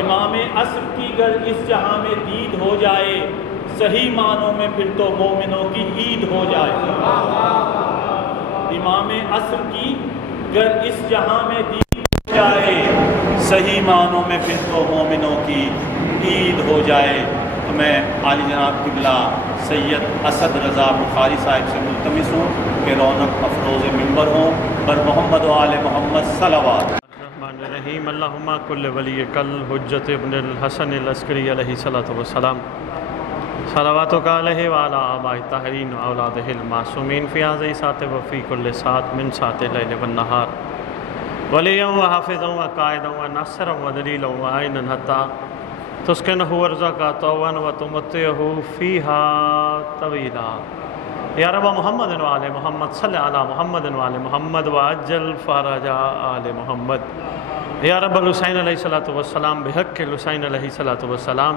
امام عصر کی گر اس جہاں میں دید ہو جائے، صحیح معنوں میں پھر تو مومنوں کی عید ہو جائے۔ امام عصر کی گر اس جہاں میں دید ہو جائے، صحیح معنوں میں پھر تو مومنوں کی عید ہو جائے۔ تو میں عالی جناب قبلہ سید اسد رضا بخاری صاحب سے ملتمس ہوں کہ رونق افروز ممبر ہوں، بر محمد و آل محمد صلوات۔ الرحمن الرحیم اللہم کل ولی کل حجت ابن الحسن العسکری علیہ السلام صلواتک علیہ وعلی آباء الطاہرین و اولادہ المعصومین فی هذه ساعۃ و فی کل ساعۃ من ساعات اللیل والنہار ولیا و حافظا و قائدا و ناصرا و دلیلا و عینا حتی تسکنہ ورزقہ طوعا و تمتعہ فیہا طویلا۔ یا رب محمد و آل محمد صلی علی محمد و آل محمد وعجل فرج آل محمد۔ یا رب الحسین علیہ السلام بحق الحسین علیہ السلام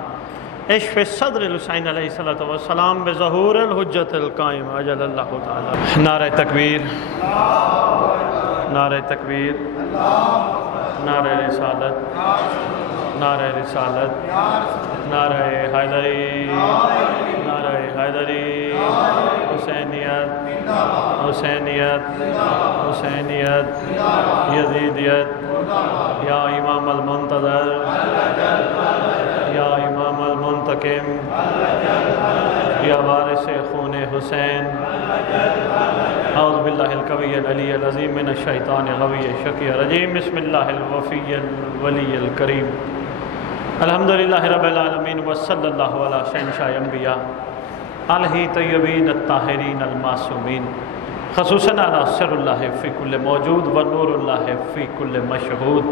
اشف صدر الحسین علیہ السلام بظہور الحجت القائم عجل اللہ تعالی۔ نعرہ تکبیر، نعرہ تکبیر، نعرہ رسالت، نعرہ رسالت، نعرہ حیدری، نعرہ حیدری، حسینیت، حسینیت، حسینیت، یزیدیت، یا امام المنتظر، یا امام المنتقم، یا وارث خون حسین۔ اعوذ باللہ القوی العلی العظیم من الشیطان الغوی الشقی الرجیم، بسم اللہ الوفی الولی الکریم، الحمدللہ رب العالمین وصلی اللہ علی شہنشاہ انبیاء آلہ طیبین الطاہرین المعصومین، خصوصاً علی سر اللہ فی کل موجود و نور اللہ فی کل مشہود،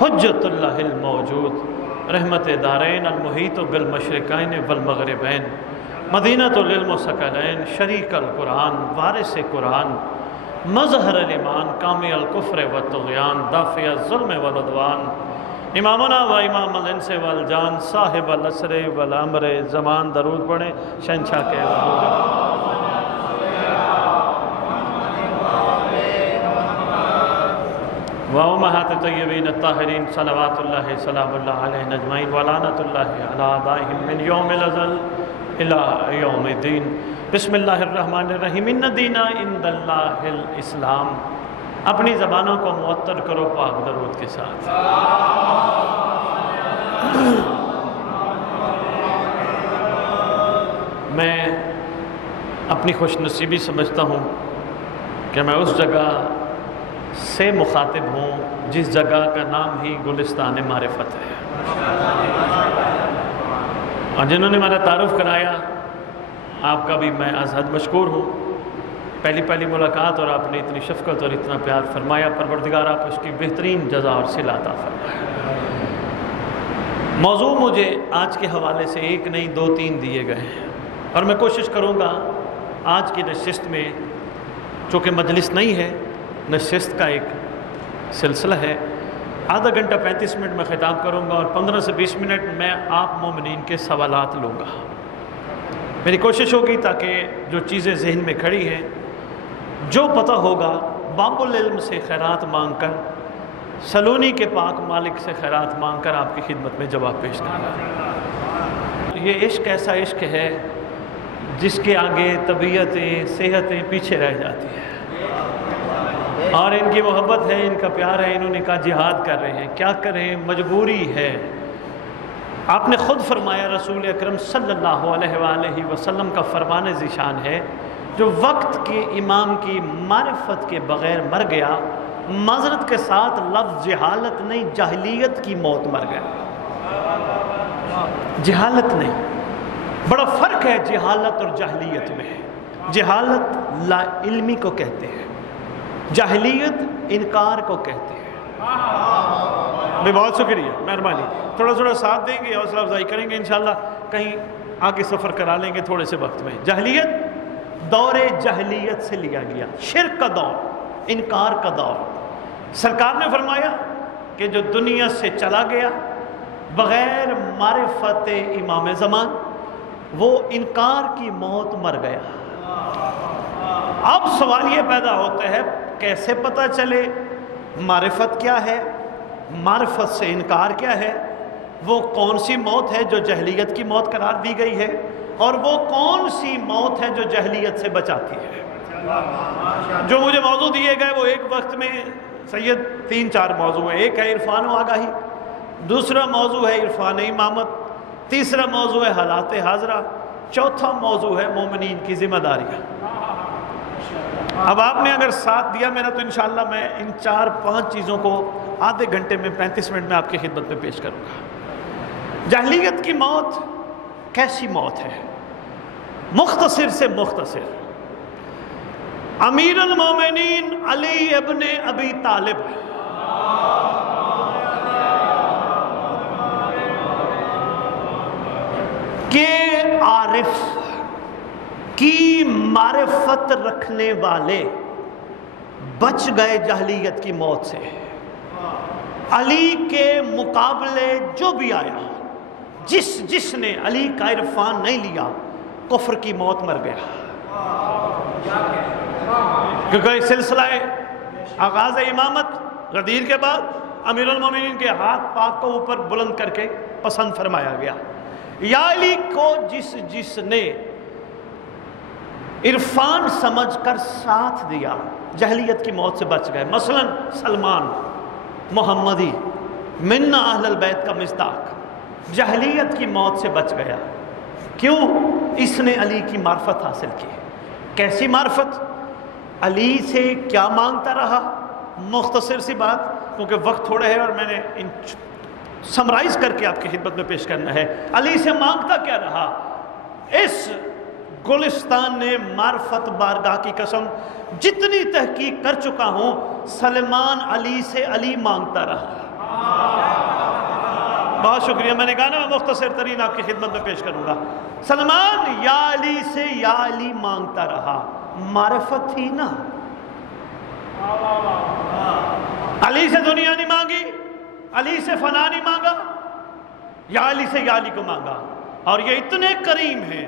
حجت اللہ الموجود، رحمت دارین المحیط بالمشرقین والمغربین، مدینۃ العلم و ثقلین، شریک القرآن، وارث قرآن، مظہر الایمان، کامی الکفر والطغیان، دافع الظلم والعدوان، امامنا و امام الانس والجان، صاحب العصر والامر زمان۔ درود پڑھیں شہنشاہ کے حضور۔ وامہات طیبین الطاہرین صلوات اللہ سلام اللہ علیہ اجمعین ولعنۃ اللہ علی اعدائہم من یوم الازل الی یوم الدین۔ بسم اللہ الرحمن الرحیم، ان الدین عند اللہ الاسلام۔ اپنی زبانوں کو معطر کرو پاک درود کے ساتھ۔ میں اپنی خوش نصیبی سمجھتا ہوں کہ میں اس جگہ سے مخاطب ہوں جس جگہ کا نام ہی گلستان معرفت ہے، اور جنہوں نے میرا تعارف کرایا آپ کا بھی میں از حد مشکور ہوں۔ پہلی ملاقات اور آپ نے اتنی شفقت اور اتنا پیار فرمایا، پروردگار آپ اس کی بہترین جزا اور صلہ عطا فرمائے۔ موضوع مجھے آج کے حوالے سے ایک نہیں دو تین دیے گئے ہیں، اور میں کوشش کروں گا آج کی نشست میں، چونکہ مجلس نہیں ہے، نشست کا ایک سلسلہ ہے، آدھا گھنٹہ 35 منٹ میں خطاب کروں گا اور 15 سے 20 منٹ میں آپ مومنین کے سوالات لوں گا۔ میری کوشش ہوگی تاکہ جو چیزیں ذہن میں کھڑی ہیں، جو پتہ ہوگا باب العلم سے خیرات مانگ کر، سلونی کے پاک مالک سے خیرات مانگ کر آپ کی خدمت میں جواب پیش کرنا۔ یہ عشق ایسا عشق ہے جس کے آگے طبیعتیں، صحتیں پیچھے رہ جاتی ہیں، اور ان کی محبت ہے، ان کا پیار ہے، انہوں نے کہا جہاد کر رہے ہیں، کیا کریں، مجبوری ہے۔ آپ نے خود فرمایا، رسول اکرم صلی اللہ علیہ وآلہ وسلم کا فرمان ذیشان ہے، جو وقت کے امام کی معرفت کے بغیر مر گیا، معذرت کے ساتھ لفظ جہالت نہیں، جاہلیت کی موت مر گیا۔ جہالت نہیں، بڑا فرق ہے جہالت اور جاہلیت میں۔ جہالت لا علمی کو کہتے ہیں، جاہلیت انکار کو کہتے ہیں۔ بہت شکریہ، مہربانی، تھوڑا ساتھ دیں گے، حوصلہ افزائی کریں گے، انشاءاللہ کہیں آگے سفر کرا لیں گے تھوڑے سے وقت میں۔ جاہلیت دور جاہلیت سے لیا گیا، شرک کا دور، انکار کا دور۔ سرکار نے فرمایا کہ جو دنیا سے چلا گیا بغیر معرفت امام زمان، وہ انکار کی موت مر گیا۔ اب سوال یہ پیدا ہوتا ہے، کیسے پتہ چلے معرفت کیا ہے، معرفت سے انکار کیا ہے؟ وہ کون سی موت ہے جو جہلیت کی موت قرار دی گئی ہے، اور وہ کون سی موت ہے جو جہلیت سے بچاتی ہے۔ جو مجھے موضوع دیے گئے وہ ایک وقت میں سید 3-4 موضوع ہیں۔ ایک ہے عرفان و آگاہی، دوسرا موضوع ہے عرفان امامت، تیسرا موضوع ہے حالات حاضرہ، چوتھا موضوع ہے مومنین کی ذمہ داریاں۔ اب آپ نے اگر ساتھ دیا میرا تو انشاءاللہ میں ان 4-5 چیزوں کو آدھے گھنٹے میں 35 منٹ میں آپ کی خدمت میں پیش کروں گا۔ جاہلیت کی موت کیسی موت ہے؟ مختصر سے مختصر، امیر المومنین علی ابن ابی طالب کے عارف کی معرفت رکھنے والے بچ گئے جاہلیت کی موت سے۔ علی کے مقابلے جو بھی آیا، جس نے علی کا عرفان نہیں لیا، کفر کی موت مر گیا۔ کیونکہ سلسلہ آغاز امامت غدیر کے بعد امیر المومنین کے ہاتھ پاک کو اوپر بلند کر کے پسند فرمایا گیا۔ یا علی کو جس نے عرفان سمجھ کر ساتھ دیا، جہلیت کی موت سے بچ گئے۔ مثلا سلمان محمدی منا اہل البیت کا مصداق جہلیت کی موت سے بچ گیا۔ کیوں؟ اس نے علی کی معرفت حاصل کی۔ کیسی معرفت؟ علی سے کیا مانگتا رہا؟ مختصر سی بات، کیونکہ وقت تھوڑا ہے اور میں نے ان سمرائز کر کے آپ کی خدمت میں پیش کرنا ہے۔ علی سے مانگتا کیا رہا؟ اس گلستان نے معرفت بارگاہ کی قسم جتنی تحقیق کر چکا ہوں، سلمان علی سے علی مانگتا رہا۔ بہت شکریہ، میں نے کہا نا میں مختصر ترین آپ کی خدمت میں پیش کروں گا۔ سلمان یا علی سے یا علی مانگتا رہا، معرفت تھی نا۔ علی سے دنیا نہیں مانگی، علی سے فنا نہیں مانگا، یا علی سے یا علی کو مانگا۔ اور یہ اتنے کریم ہیں،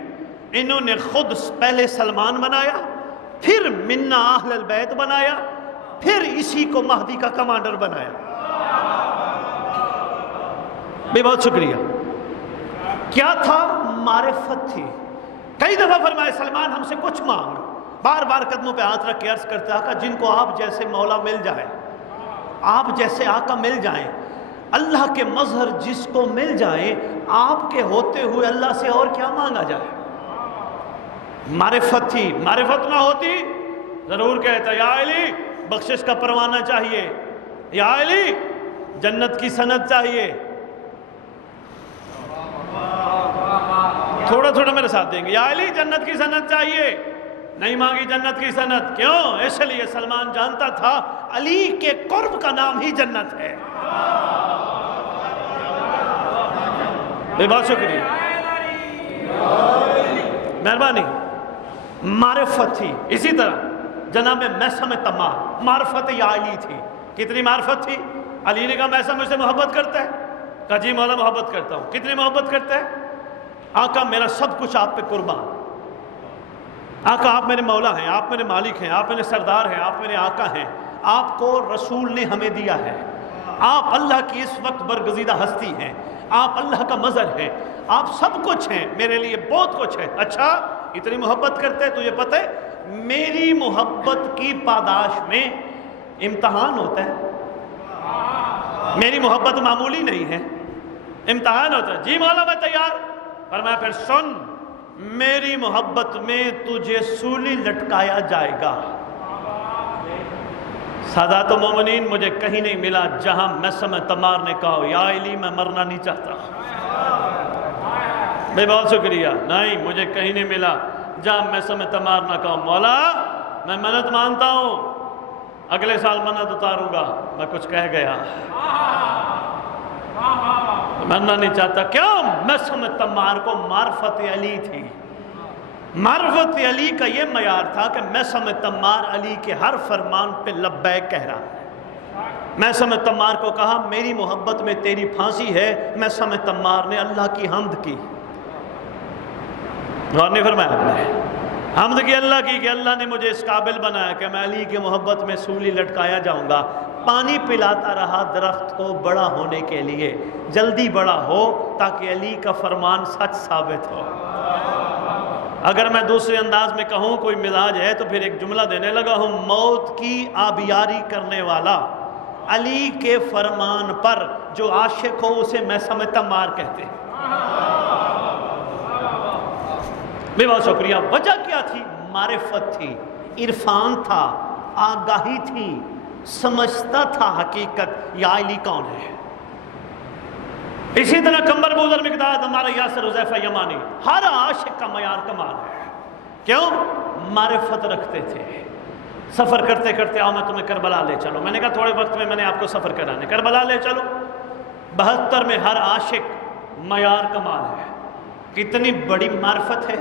انہوں نے خود پہلے سلمان بنایا، پھر منا اہل البیت بنایا، پھر اسی کو مہدی کا کمانڈر بنایا۔ بے بہت شکریہ۔ کیا تھا؟ معرفت تھی۔ کئی دفعہ فرمایا سلمان ہم سے کچھ مانگ، بار بار قدموں پہ ہاتھ رکھ کے عرض کرتا کہ جن کو آپ جیسے مولا مل جائے، آپ جیسے آقا مل جائیں، اللہ کے مظہر جس کو مل جائیں، آپ کے ہوتے ہوئے اللہ سے اور کیا مانگا جائے؟ معرفت تھی۔ معرفت نہ ہوتی ضرور کہتا یا علی بخشش کا پروانہ چاہیے، یا علی جنت کی سند چاہیے۔ تھوڑا تھوڑا میرے ساتھ دیں گے، یا علی جنت کی سند چاہیے۔ نہیں مانگی جنت کی سند، کیوں؟ اس لیے سلمان جانتا تھا علی کے قرب کا نام ہی جنت ہے۔ بہت شکریہ، مہربانی۔ معرفت تھی۔ اسی طرح جناب میثم تمار، معرفت یا علی تھی۔ کتنی معرفت تھی؟ علی نے کہا میثم مجھ سے محبت کرتا ہے، کہا جی مولا محبت کرتا ہوں۔ کتنی محبت کرتا ہے؟ آقا میرا سب کچھ آپ پہ قربان، آقا آپ میرے مولا ہیں، آپ میرے مالک ہیں، آپ میرے سردار ہیں، آپ میرے آقا ہیں، آپ کو رسول نے ہمیں دیا ہے، آپ اللہ کی اس وقت برگزیدہ ہستی ہیں، آپ اللہ کا مظہر ہیں، آپ سب کچھ ہیں، میرے لیے بہت کچھ ہے۔ اچھا اتنی محبت کرتے ہیں، تجھے پتہ ہے میری محبت کی پاداش میں امتحان ہوتا ہے، میری محبت معمولی نہیں ہے، امتحان ہوتا ہے۔ جی مولا میں تیار۔ فرمایا پھر سن، میری محبت میں تجھے سولی لٹکایا جائے گا۔ سادات و مومنین مجھے کہیں نہیں ملا جہاں میثم تمار نے کہا یا علی میں مرنا نہیں چاہتا۔ میں بہت شکریہ، نہیں مجھے کہیں نہیں ملا جہاں میثم تمار نہ کہا مولا میں منت مانتا ہوں، اگلے سال منت اتاروں گا، میں کچھ کہہ گیا، مرنا نہیں چاہتا۔ کیوں؟ میثم تمار کو معرفت علی تھی۔ معرفت علی کا یہ معیار تھا کہ میثم تمار علی کے ہر فرمان پہ لبیک کہہ رہا ہے۔ میثم تمار کو کہا میری محبت میں تیری پھانسی ہے، میثم تمار نے اللہ کی حمد کی۔ غور نہیں فرمایا آپ نے؟ حمد کی اللہ کی کہ اللہ نے مجھے اس قابل بنایا کہ میں علی کی محبت میں سولی لٹکایا جاؤں گا۔ پانی پلاتا رہا درخت کو بڑا ہونے کے لیے، جلدی بڑا ہو تاکہ علی کا فرمان سچ ثابت ہو۔ اگر میں دوسرے انداز میں کہوں کوئی مزاج ہے تو پھر ایک جملہ دینے لگا ہوں، موت کی آبیاری کرنے والا علی کے فرمان پر جو عاشق ہو اسے میں سمجھتا مار کہتے ہیں۔ بے بہت شکریہ۔ وجہ کیا تھی؟ معرفت تھی، عرفان تھا، آگاہی تھی، سمجھتا تھا حقیقت یا علی کون ہے۔ اسی طرح کمبر بوزر مقداد ہمارا یاسر حذیفہ یمانی، ہر عاشق کا معیار کمال ہے۔ کیوں؟ معرفت رکھتے تھے۔ سفر کرتے کرتے آؤ میں تمہیں کربلا لے چلو، میں نے کہا تھوڑے وقت میں نے آپ کو سفر کرانے، کربلا لے چلو۔ 72 میں ہر عاشق معیار کمال ہے۔ کتنی بڑی معرفت ہے۔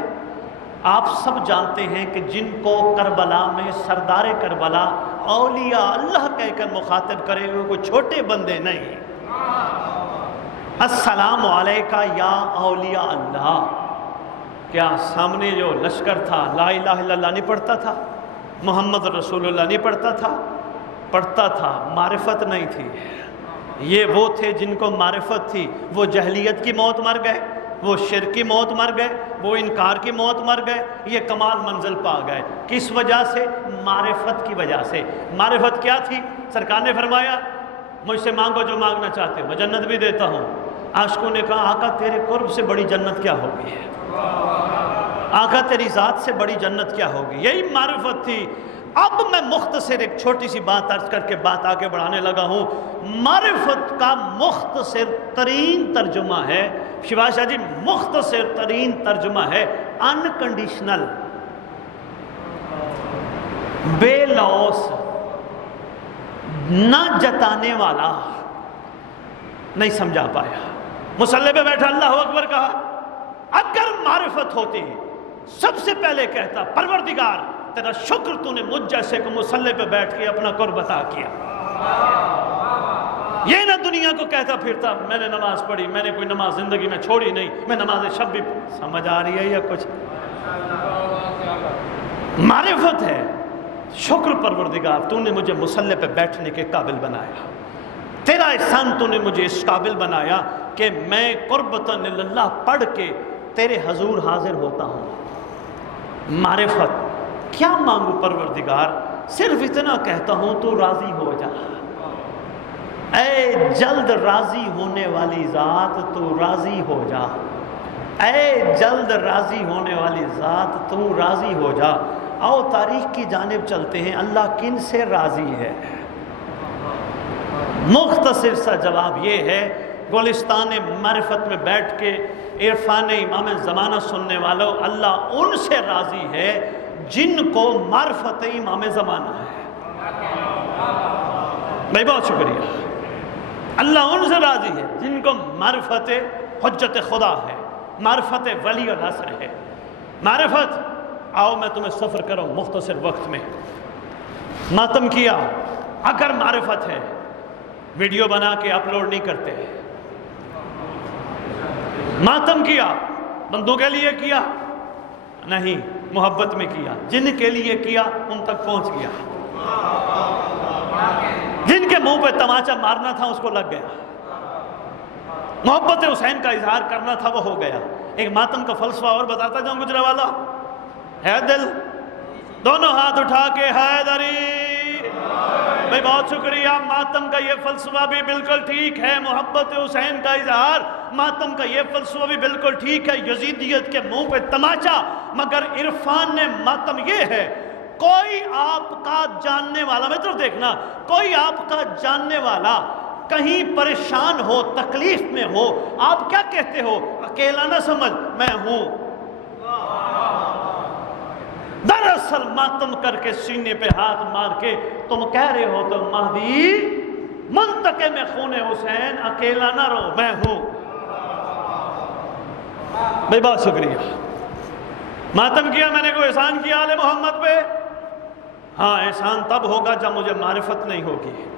آپ سب جانتے ہیں کہ جن کو کربلا میں سردار کربلا اولیاء اللہ کہہ کر مخاطب کرے ہوئے کوئی چھوٹے بندے نہیں۔ السلام علیکہ یا اولیاء اللہ۔ کیا سامنے جو لشکر تھا لا الہ الا اللہ نہیں پڑھتا تھا؟ محمد رسول اللہ نہیں پڑھتا تھا؟ پڑھتا تھا، معرفت نہیں تھی۔ یہ وہ تھے جن کو معرفت تھی، وہ جہلیت کی موت مر گئے، وہ شرک کی موت مر گئے، وہ انکار کی موت مر گئے، یہ کمال منزل پا گئے۔ کس وجہ سے؟ معرفت کی وجہ سے۔ معرفت کیا تھی؟ سرکار نے فرمایا مجھ سے مانگو جو مانگنا چاہتے ہو، میں جنت بھی دیتا ہوں۔ عاشقوں نے کہا آقا تیرے قرب سے بڑی جنت کیا ہوگی ہے؟ آقا تیری ذات سے بڑی جنت کیا ہوگی؟ یہی معرفت تھی۔ اب میں مختصر ایک چھوٹی سی بات عرض کر کے بات آگے بڑھانے لگا ہوں۔ معرفت کا مختصر ترین ترجمہ ہے شیوا شاہ جی، مختصر ترین ترجمہ ہے انکنڈیشنل، بے لوث، نہ جتانے والا۔ نہیں سمجھا پایا۔ مصلی پہ بیٹھا اللہ اکبر کہا، اگر معرفت ہوتی سب سے پہلے کہتا پروردگار تیرا شکر تو نے مجھ جیسے کو مصلی پہ بیٹھ کے اپنا قرب عطا کیا۔ یہ نہ دنیا کو کہتا پھرتا میں نے نماز پڑھی، میں نے کوئی نماز زندگی میں چھوڑی نہیں، میں نماز شب بھی۔ سمجھ آ رہی ہے یا کچھ؟ معرفت ہے، شکر پروردگار تو نے مجھے مصلی پہ بیٹھنے کے قابل بنایا، تیرا احسان تو نے مجھے اس قابل بنایا کہ میں قربتاً اللہ پڑھ کے تیرے حضور حاضر ہوتا ہوں۔ معرفت کیا مانگو پروردگار؟ صرف اتنا کہتا ہوں تو راضی ہو جا۔ اے جلد راضی ہونے والی ذات تو راضی ہو جا، اے جلد راضی ہونے والی ذات تو راضی ہو جا۔ آؤ تاریخ کی جانب چلتے ہیں، اللہ کن سے راضی ہے؟ مختصر سا جواب یہ ہے، گلستان معرفت میں بیٹھ کے عرفان امام زمانہ سننے والوں، اللہ ان سے راضی ہے جن کو معرفت امام زمانہ ہے۔ بھائی بہت شکریہ۔ اللہ ان سے راضی ہے جن کو معرفت حجت خدا ہے، معرفت ولی العصر ہے۔ معرفت، آؤ میں تمہیں سفر کروں مختصر وقت میں۔ ماتم کیا، اگر معرفت ہے ویڈیو بنا کے اپلوڈ نہیں کرتے۔ ماتم کیا، بندوں کے لیے کیا نہیں، محبت میں کیا۔ جن کے لیے کیا ان تک پہنچ گیا، جن کے منہ پہ تماچا مارنا تھا اس کو لگ گیا، محبت حسین کا اظہار کرنا تھا وہ ہو گیا۔ ایک ماتم کا فلسفہ اور بتاتا جاؤں گجرا والا ہے، دل دونوں ہاتھ اٹھا کے حیدری۔ بھائی بہت شکریہ۔ ماتم کا یہ فلسفہ بھی بالکل ٹھیک ہے، محبت حسین کا اظہار۔ ماتم کا یہ فلسفہ بھی بالکل ٹھیک ہے، یزیدیت کے منہ پہ تماچا۔ مگر عرفان نے ماتم یہ ہے، کوئی آپ کا جاننے والا، میں طرف دیکھنا، کوئی آپ کا جاننے والا کہیں پریشان ہو، تکلیف میں ہو، آپ کیا کہتے ہو؟ اکیلا نہ سمجھ، میں ہوں۔ دراصل ماتم کر کے سینے پہ ہاتھ مار کے تم کہہ رہے ہو تو مہدی منطقے میں خون حسین، اکیلا نہ رہو، میں ہوں۔ بھائی بہت شکریہ۔ ماتم کیا میں نے کوئی احسان کیا آل محمد پہ؟ ہاں، احسان تب ہوگا جب مجھے معرفت نہیں ہوگی۔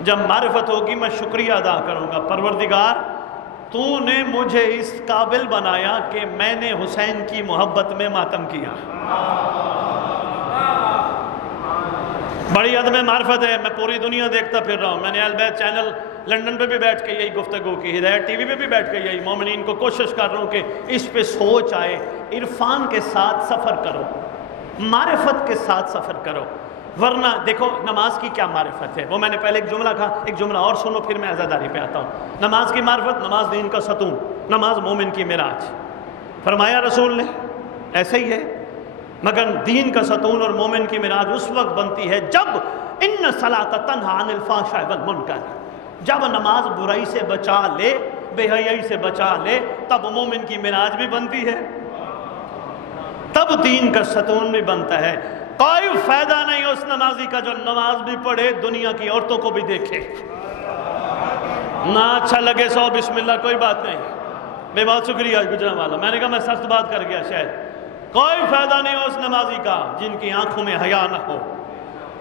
جب معرفت ہوگی میں شکریہ ادا کروں گا، پروردگار تو نے مجھے اس قابل بنایا کہ میں نے حسین کی محبت میں ماتم کیا۔ بڑی عدم معرفت ہے. میں پوری دنیا دیکھتا پھر رہا ہوں. میں نے اہل بیت چینل لنڈن پہ بھی بیٹھ کے یہی گفتگو کی, ہدایت ٹی وی پہ بھی بیٹھ کے یہی, مومنین کو کوشش کر رہا ہوں کہ اس پہ سوچ آئے. عرفان کے ساتھ سفر کرو, معرفت کے ساتھ سفر کرو, ورنہ دیکھو نماز کی کیا معرفت ہے. وہ میں نے پہلے ایک جملہ کہا, ایک جملہ اور سنو پھر میں عزاداری پہ آتا ہوں. نماز کی معرفت, نماز دین کا ستون, نماز مومن کی معراج. فرمایا رسول نے ایسے ہی ہے, مگر دین کا ستون اور مومن کی معراج اس وقت بنتی ہے جب ان الصلاۃ تنہی عن الفحشاء والمنکر, جب نماز برائی سے بچا لے, بے حیائی سے بچا لے, تب مومن کی معراج بھی بنتی ہے, تب دین کا ستون بھی بنتا ہے. کوئی فائدہ نہیں اس نمازی کا جو نماز بھی پڑھے, دنیا کی عورتوں کو بھی دیکھے. نہ اچھا لگے سو بسم اللہ, کوئی بات نہیں. میں بہت شکریہ گجرا والا, میں نے کہا میں سخت بات کر گیا شاید. کوئی فائدہ نہیں اس نمازی کا جن کی آنکھوں میں حیا نہ ہو.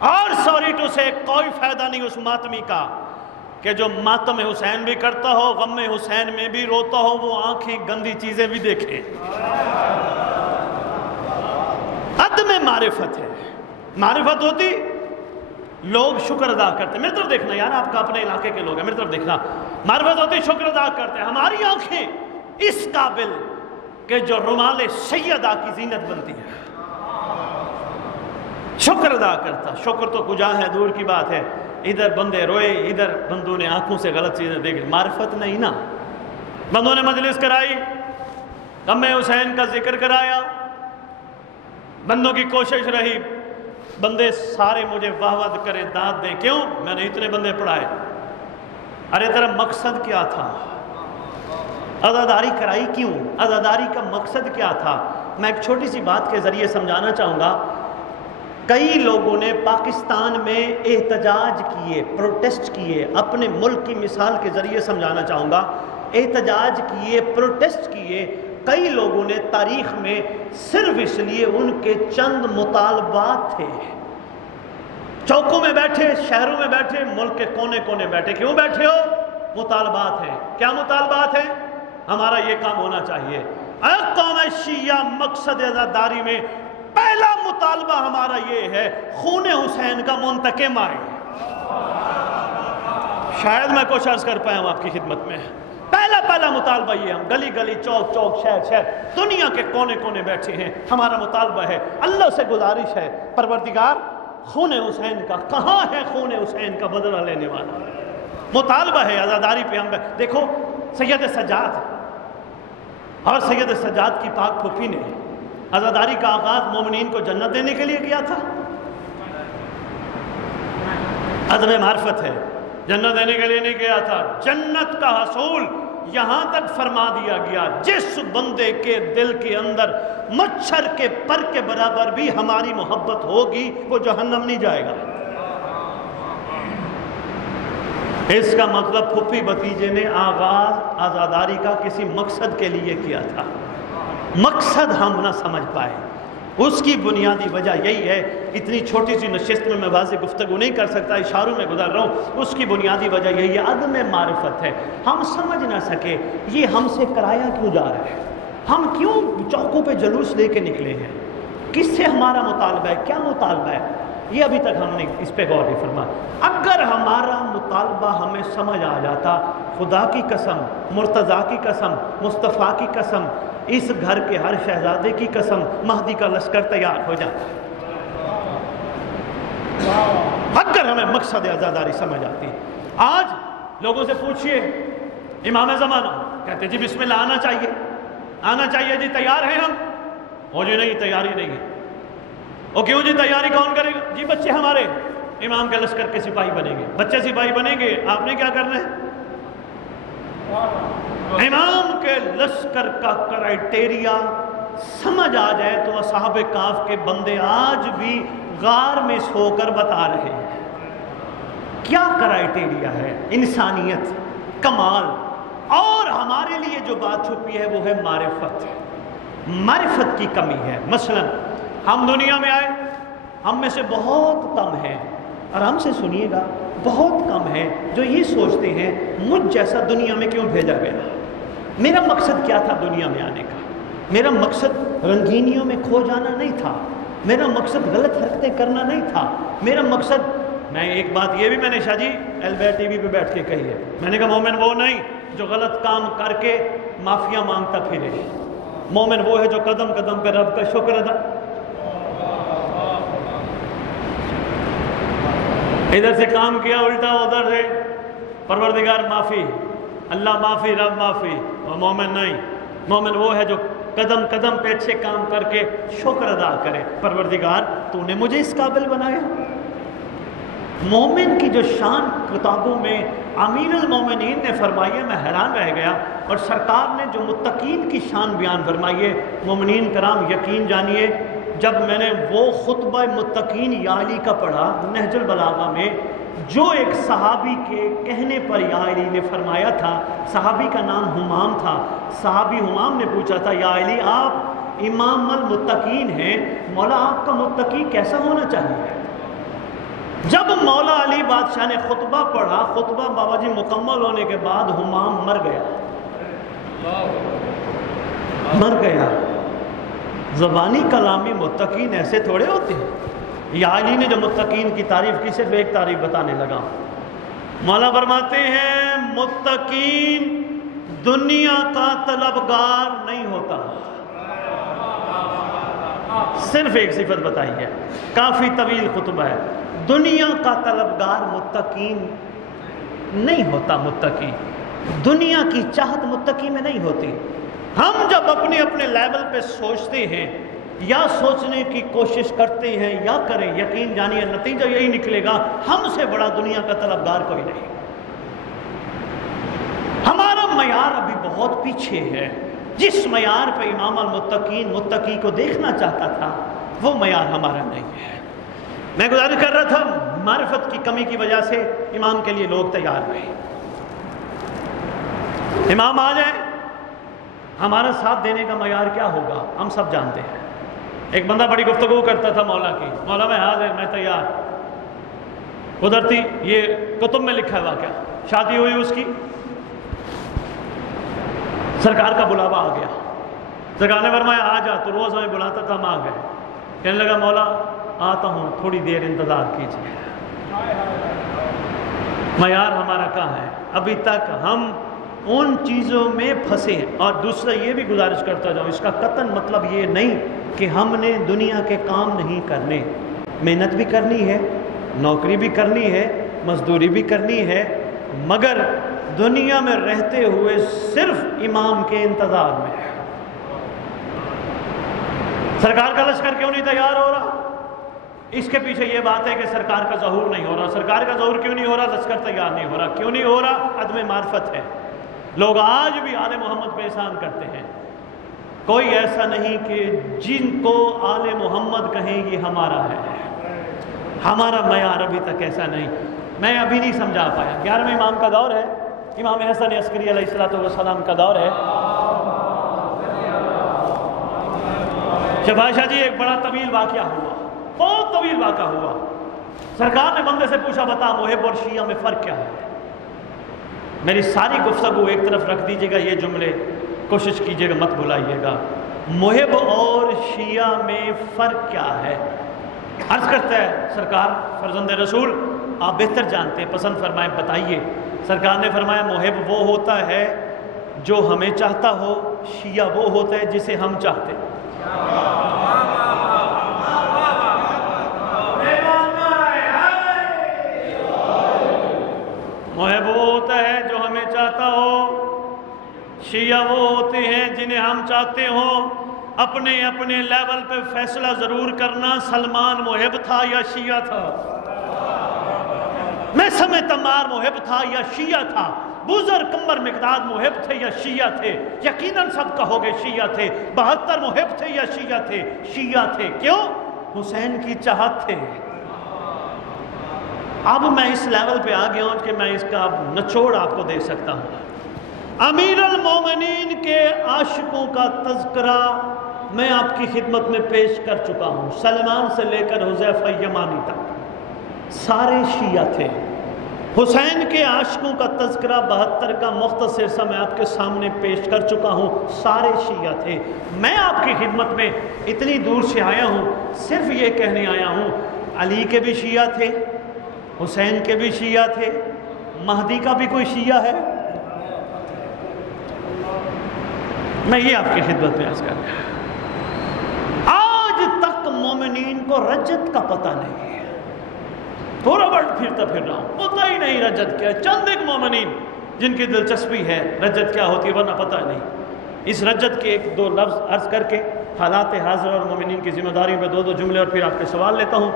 اور سوری ٹو سے کوئی فائدہ نہیں اس ماتمی کا کہ جو ماتم حسین بھی کرتا ہو, غم حسین میں بھی روتا ہو, وہ آنکھیں گندی چیزیں بھی دیکھے. عدم معرفت ہے. معرفت ہوتی لوگ شکر ادا کرتے. میری طرف دیکھنا یار, آپ کا اپنے علاقے کے لوگ ہیں, میری طرف دیکھنا. معرفت ہوتی شکر ادا کرتے. ہماری آنکھیں اس قابل کہ جو رومال سیدہ کی زینت بنتی ہے, شکر ادا کرتا. شکر تو کجا ہے, دور کی بات ہے. ادھر بندے روئے, ادھر بندوں نے آنکھوں سے غلط چیزیں دیکھی. معرفت نہیں نا. بندوں نے مجلس کرائی, غم حسین کا ذکر کرایا, بندوں کی کوشش رہی, بندے سارے مجھے واہ کریں, داد دیں. کیوں؟ میں نے اتنے بندے پڑھائے. ارے تیرا مقصد کیا تھا؟ عزاداری کرائی کیوں؟ عزاداری کا مقصد کیا تھا؟ میں ایک چھوٹی سی بات کے ذریعے سمجھانا چاہوں گا. کئی لوگوں نے پاکستان میں احتجاج کیے, پروٹیسٹ کیے. اپنے ملک کی مثال کے ذریعے سمجھانا چاہوں گا. احتجاج کیے, پروٹیسٹ کیے کئی لوگوں نے تاریخ میں, صرف اس لیے ان کے چند مطالبات تھے. چوکوں میں بیٹھے, شہروں میں بیٹھے, ملک کے کونے کونے بیٹھے. کیوں بیٹھے ہو؟ مطالبات ہیں. کیا مطالبات ہیں؟ ہمارا یہ کام ہونا چاہیے. اے قوم شیعہ, مقصد عزاداری میں پہلا مطالبہ ہمارا یہ ہے, خون حسین کا منتقم آئے. شاید میں کچھ عرض کر پایا ہوں آپ کی خدمت میں. پہلا مطالبہ یہ, ہم گلی گلی, چوک چوک, شہر شہر, دنیا کے کونے کونے بیٹھے ہیں. ہمارا مطالبہ ہے, اللہ سے گزارش ہے, پروردگار خون حسین کا, کہاں ہے خون حسین کا بدلہ لینے والا؟ مطالبہ ہے عزاداری پہ. ہم دیکھو سید سجاد اور سید سجاد کی پاک پھوپھی نے عزاداری کا آغاز مومنین کو جنت دینے کے لیے کیا تھا. عدم معرفت ہے, جنت دینے کے لیے نہیں کیا تھا. جنت کا حصول یہاں تک فرما دیا گیا, جس بندے کے دل کے اندر مچھر کے پر کے برابر بھی ہماری محبت ہوگی, وہ جہنم نہیں جائے گا. اس کا مطلب پھوپھی بھتیجے نے آغاز عزاداری کا کسی مقصد کے لیے کیا تھا. مقصد ہم نہ سمجھ پائے, اس کی بنیادی وجہ یہی ہے. اتنی چھوٹی سی نشست میں واضح گفتگو نہیں کر سکتا, اشاروں میں گزر رہا ہوں. اس کی بنیادی وجہ یہی ہے, عدم معرفت ہے. ہم سمجھ نہ سکے یہ ہم سے کرایا کیوں جا رہا ہے, ہم کیوں چوکوں پہ جلوس لے کے نکلے ہیں, کس سے ہمارا مطالبہ ہے, کیا مطالبہ ہے, یہ ابھی تک ہم نے اس پہ غور نہیں فرمایا. اگر ہمارا مطالبہ ہمیں سمجھ آ جاتا, خدا کی قسم, مرتضیٰ کی قسم, مصطفیٰ کی قسم, اس گھر کے ہر شہزادے کی قسم, مہدی کا لشکر تیار ہو جاتا. اگر ہمیں مقصد عزاداری سمجھ آتی. آج لوگوں سے پوچھئے, امام زمانہ کہتے جی بسم اللہ آنا چاہیے, آنا چاہیے جی, تیار ہیں ہم؟ ہو جی نہیں, تیاری نہیں ہے. او کیوں جی, تیاری کون کرے گا؟ جی بچے ہمارے امام کے لشکر کے سپاہی بنیں گے. بچے سپاہی بنیں گے, آپ نے کیا کرنا ہے؟ امام کے لشکر کا کرائٹیریا سمجھ آ جائے تو اصحاب کہف کے بندے آج بھی غار میں سو کر بتا رہے ہیں. کیا کرائٹیریا ہے؟ انسانیت, کمال. اور ہمارے لیے جو بات چھپی ہے وہ ہے معرفت. معرفت کی کمی ہے. مثلا ہم دنیا میں آئے, ہم میں سے بہت کم ہیں, آرام سے سنیے گا, بہت کم ہیں جو یہ سوچتے ہیں مجھ جیسا دنیا میں کیوں بھیجا گیا. میرا مقصد کیا تھا دنیا میں آنے کا؟ میرا مقصد رنگینیوں میں کھو جانا نہیں تھا. میرا مقصد غلط حرکتیں کرنا نہیں تھا، میرا مقصد، میں ایک بات یہ بھی میں نے شاہ جی البیت ٹی وی پہ بیٹھ کے کہی ہے، میں نے کہا مومن وہ نہیں جو غلط کام کر کے معافیاں مانگتا پھرے، مومن وہ ہے جو قدم قدم پہ رب کا شکر ادا، ادھر سے کام کیا الٹا ادھر سے پروردگار معافی، اللہ معافی، رب معافی، اور مومن نہیں، مومن وہ ہے جو قدم قدم پہ اچھے کام کر کے شکر ادا کرے، پروردگار تو نے مجھے اس قابل بنایا۔ مومن کی جو شان کتابوں میں امیر المومنین نے فرمائی ہے، میں حیران رہ گیا، اور سرکار نے جو متقین کی شان بیان فرمائی ہے، مومنین کرام یقین جانیے، جب میں نے وہ خطبہ متقین یا علی کا پڑھا نہج البلاغہ میں، جو ایک صحابی کے کہنے پر یا علی نے فرمایا تھا، صحابی کا نام حمام تھا، صحابی حمام نے پوچھا تھا یا علی آپ امام المتقین ہیں، مولا آپ کا متقی کیسا ہونا چاہیے؟ جب مولا علی بادشاہ نے خطبہ پڑھا، خطبہ بابا جی مکمل ہونے کے بعد حمام مر گیا۔ زبانی کلامی متقین ایسے تھوڑے ہوتے ہیں۔ یا علی نے جو متقین کی تعریف کی، صرف ایک تعریف بتانے لگا، مولا فرماتے ہیں متقین دنیا کا طلبگار نہیں ہوتا، صرف ایک صفت بتائی ہے، کافی طویل خطبہ ہے، دنیا کا طلبگار متقین نہیں ہوتا، متقی دنیا کی چاہت متقی میں نہیں ہوتی۔ ہم جب اپنے اپنے لیول پہ سوچتے ہیں یا سوچنے کی کوشش کرتے ہیں یا کریں، یقین جانیے نتیجہ یہی نکلے گا، ہم سے بڑا دنیا کا طلبگار کوئی نہیں۔ ہمارا معیار ابھی بہت پیچھے ہے، جس معیار پہ امام المتقین متقی کو دیکھنا چاہتا تھا وہ معیار ہمارا نہیں ہے۔ میں گزارش کر رہا تھا، معرفت کی کمی کی وجہ سے امام کے لیے لوگ تیار نہیں، امام آ جائیں، ہمارا ساتھ دینے کا معیار کیا ہوگا ہم سب جانتے ہیں۔ ایک بندہ بڑی گفتگو کرتا تھا مولا کی، مولا میں حاضر، میں تیار، قدرتی یہ کتب میں لکھا ہے واقعہ، شادی ہوئی اس کی، سرکار کا بلاوا آ گیا، سرکار نے فرمایا آ جا، تو روز ہمیں بلاتا تھا، ہم آ گئے، کہنے لگا مولا آتا ہوں، تھوڑی دیر انتظار کیجیے۔ معیار ہمارا کہاں ہے؟ ابھی تک ہم ان چیزوں میں پھنسے ہیں۔ اور دوسرا یہ بھی گزارش کرتا جاؤں، اس کا قطعاً مطلب یہ نہیں کہ ہم نے دنیا کے کام نہیں کرنے، محنت بھی کرنی ہے، نوکری بھی کرنی ہے، مزدوری بھی کرنی ہے، مگر دنیا میں رہتے ہوئے صرف امام کے انتظار میں۔ سرکار کا لشکر کیوں نہیں تیار ہو رہا؟ اس کے پیچھے یہ بات ہے کہ سرکار کا ظہور نہیں ہو رہا۔ سرکار کا ظہور کیوں نہیں ہو رہا؟ لشکر تیار نہیں ہو رہا۔ کیوں نہیں ہو رہا؟ عدم معرفت ہے۔ لوگ آج بھی آل محمد پہ احسان کرتے ہیں، کوئی ایسا نہیں کہ جن کو آل محمد کہیں یہ ہمارا ہے، ہمارا معیار ابھی تک ایسا نہیں۔ میں ابھی نہیں سمجھا پایا، 11ویں امام کا دور ہے، امام حسن عسکری علیہ السلام کا دور ہے۔ شہباز شاہ جی ایک بڑا طویل واقعہ ہوا، بہت طویل واقعہ ہوا۔ سرکار نے بندے سے پوچھا بتا محب اور شیعہ میں فرق کیا ہے؟ میری ساری گفتگو ایک طرف رکھ دیجئے گا، یہ جملے کوشش کیجئے گا مت بھلائیے گا۔ محب اور شیعہ میں فرق کیا ہے؟ عرض کرتا ہے سرکار فرزند رسول آپ بہتر جانتے ہیں، پسند فرمائیں بتائیے۔ سرکار نے فرمایا محب وہ ہوتا ہے جو ہمیں چاہتا ہو، شیعہ وہ ہوتا ہے جسے ہم چاہتے ہیں۔ محب وہ ہوتا ہے جو ہمیں چاہتا ہو، شیعہ وہ ہوتے ہیں جنہیں ہم چاہتے ہوں۔ اپنے اپنے لیول پہ فیصلہ ضرور کرنا، سلمان محب تھا یا شیعہ تھا؟ میں سمجھتا مار محب تھا یا شیعہ تھا؟ بوزر کمر مقداد محب تھے یا شیعہ تھے؟ یقیناً سب کہوگے شیعہ تھے۔ 72 محب تھے یا شیعہ تھے؟ شیعہ تھے۔ کیوں؟ حسین کی چاہت تھے۔ اب میں اس لیول پہ آ گیا ہوں کہ میں اس کا نچوڑ آپ کو دے سکتا ہوں۔ امیر المومنین کے عاشقوں کا تذکرہ میں آپ کی خدمت میں پیش کر چکا ہوں، سلمان سے لے کر حذیفہ یمانی تک سارے شیعہ تھے۔ حسین کے عاشقوں کا تذکرہ 72 کا مختصر سا میں آپ کے سامنے پیش کر چکا ہوں، سارے شیعہ تھے۔ میں آپ کی خدمت میں اتنی دور سے آیا ہوں، صرف یہ کہنے آیا ہوں علی کے بھی شیعہ تھے، حسین کے بھی شیعہ تھے، مہدی کا بھی کوئی شیعہ ہے؟ میں یہ آپ کی خدمت میں عرض کر رہا ہوں۔ آج تک مومنین کو رجت کا پتہ نہیں ہے، تھوڑا بڑھ پھرتا پھر رہا ہوں، پتہ ہی نہیں رجت کیا ہے۔ چند ایک مومنین جن کی دلچسپی ہے رجت کیا ہوتی ہے، ورنہ پتہ نہیں۔ اس رجت کے 1-2 لفظ عرض کر کے حالات حاضر اور مومنین کی ذمہ داری میں 2 جملے اور پھر آپ کے سوال لیتا ہوں۔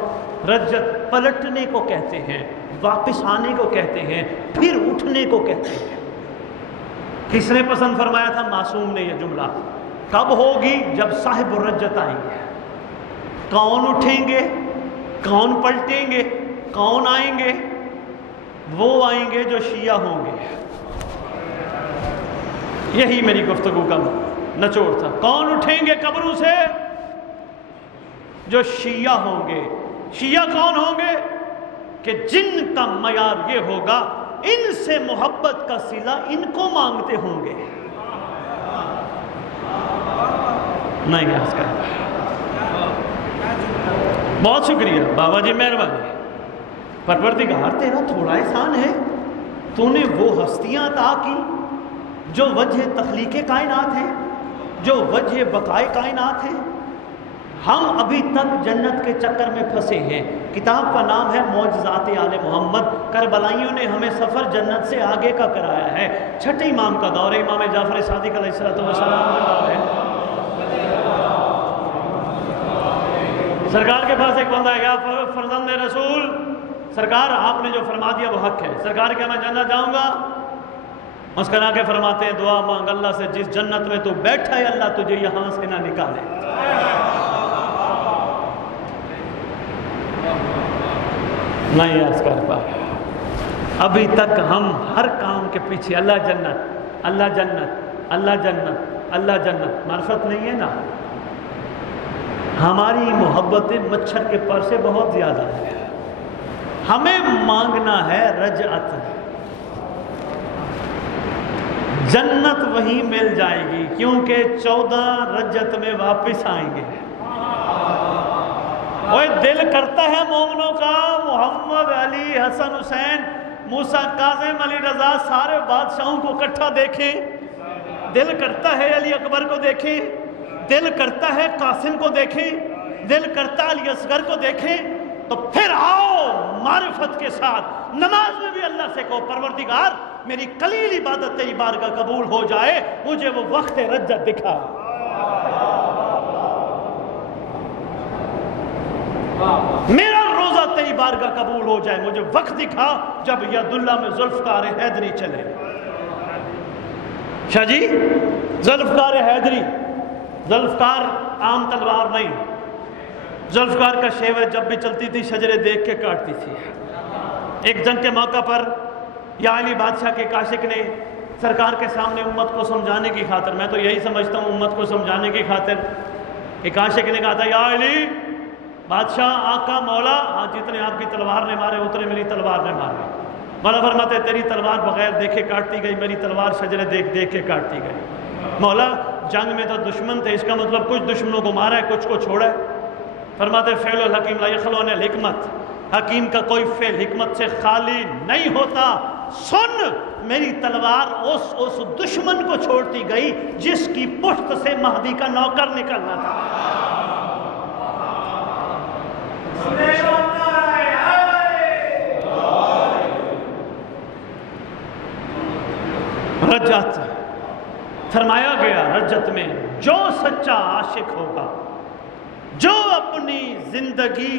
رجت پلٹنے کو کہتے ہیں، واپس آنے کو کہتے ہیں، پھر اٹھنے کو کہتے ہیں۔ کس نے پسند فرمایا تھا؟ معصوم نے یہ جملہ۔ کب ہوگی؟ جب صاحب الرجت آئیں گے۔ کون اٹھیں گے؟ کون پلٹیں گے؟ کون آئیں گے؟ وہ آئیں گے جو شیعہ ہوں گے۔ یہی میری گفتگو کا نچوڑ تھا۔ کون اٹھیں گے قبروں سے؟ جو شیعہ ہوں گے۔ شیعہ کون ہوں گے؟ کہ جن کا معیار یہ ہوگا ان سے محبت کا صلہ ان کو مانگتے ہوں گے۔ میں یاد کر بہت شکریہ بابا جی، مہربانی۔ پروردگار تیرا تھوڑا احسان ہے، تو نے وہ ہستیاں عطا کی جو وجہ تخلیق کائنات ہیں، جو وجہ بقائے کائنات ہیں۔ ہم ابھی تک جنت کے چکر میں پھنسے ہیں۔ کتاب کا نام ہے معجزات آل محمد۔ کربلائیوں نے ہمیں سفر جنت سے آگے کا کرایا ہے۔ چھٹے امام کا دور ہے، امام جعفر صادق علیہ السلام کا دور ہے۔ سرکار کے پاس ایک بندہ ہے، یا فرزند رسول، سرکار آپ نے جو فرما دیا وہ حق ہے۔ سرکار کیا میں جنت جاؤں گا؟ مسکرا کے فرماتے ہیں دعا مانگ اللہ سے، جس جنت میں تو بیٹھا ہے اللہ تجھے یہاں سے نہ نکالے۔ نہیں عرض کر پایا۔ ابھی تک ہم ہر کام کے پیچھے اللہ جنت، اللہ جنت، اللہ جنت، اللہ جنت، معرفت نہیں ہے نا۔ ہماری محبتیں مچھر کے پر سے بہت زیادہ ہے۔ ہمیں مانگنا ہے رجعت، جنت وہی مل جائے گی، کیونکہ 14 رجت میں واپس آئیں گے۔ وہ دل کرتا ہے مومنوں کا محمد، علی، حسن، حسین، موسیٰ، کاظم، علی رضا، سارے بادشاہوں کو اکٹھا دیکھیں۔ دل کرتا ہے علی اکبر کو دیکھیں، دل کرتا ہے قاسم کو دیکھیں، دل کرتا ہے علی اصغر کو دیکھیں۔ تو پھر آؤ معرفت کے ساتھ نماز میں بھی اللہ سے کہو پروردگار میری قلیل عبادت تیری بارگاہ قبول ہو جائے، مجھے وہ وقت رجت دکھا۔ میرا روزہ تیری بارگاہ قبول ہو جائے، مجھے وقت دکھا جب یداللہ میں ذوالفقار حیدری چلے۔ شاہ جی ذوالفقار حیدری، ذوالفقار عام تلوار نہیں، ذوالفقار کا شیوہ جب بھی چلتی تھی شجرے دیکھ کے کاٹتی تھی۔ ایک جنگ کے موقع پر یا علی بادشاہ کے عاشق نے سرکار کے سامنے امت کو سمجھانے کی خاطر، میں تو یہی سمجھتا ہوں امت کو سمجھانے کی خاطر، ایک عاشق نے کہا تھا یا علی بادشاہ آقا مولا، جتنے آپ کی تلوار نے مارے اتنے میری تلوار نے مارے۔ مولا فرماتے تیری تلوار بغیر دیکھے کاٹتی گئی، میری تلوار شجرے دیکھ دیکھ کے کاٹتی گئی۔ مولا جنگ میں تو دشمن تھے، اس کا مطلب کچھ دشمنوں کو مارا ہے کچھ کو چھوڑا ہے۔ فرماتے فعل الحکیم لا یخلو عن الحکمت، حکیم کا کوئی فعل حکمت سے خالی نہیں ہوتا۔ سن میری تلوار اس دشمن کو چھوڑتی گئی جس کی پشت سے مہدی کا نوکر نکلنا تھا۔ رجت فرمایا گیا، رجت میں جو سچا عاشق ہوگا، جو اپنی زندگی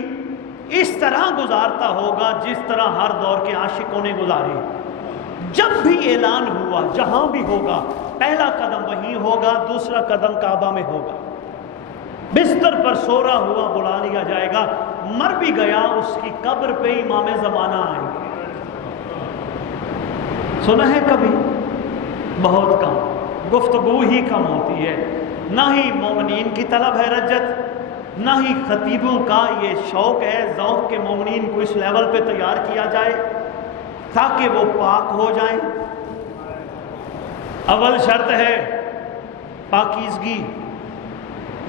اس طرح گزارتا ہوگا جس طرح ہر دور کے عاشقوں نے گزاری، جب بھی اعلان ہوا جہاں بھی ہوگا پہلا قدم وہیں ہوگا، دوسرا قدم کعبہ میں ہوگا، بستر پر سو رہا ہوا بلا لیا جائے گا، مر بھی گیا اس کی قبر پہ امام زمانہ آئیں گے۔ سنا ہے کبھی؟ بہت کم، گفتگو ہی کم ہوتی ہے۔ نہ ہی مومنین کی طلب ہے رجت، نہ ہی خطیبوں کا یہ شوق ہے ذوق کے مومنین کو اس لیول پہ تیار کیا جائے۔ تاکہ وہ پاک ہو جائیں۔ اول شرط ہے پاکیزگی،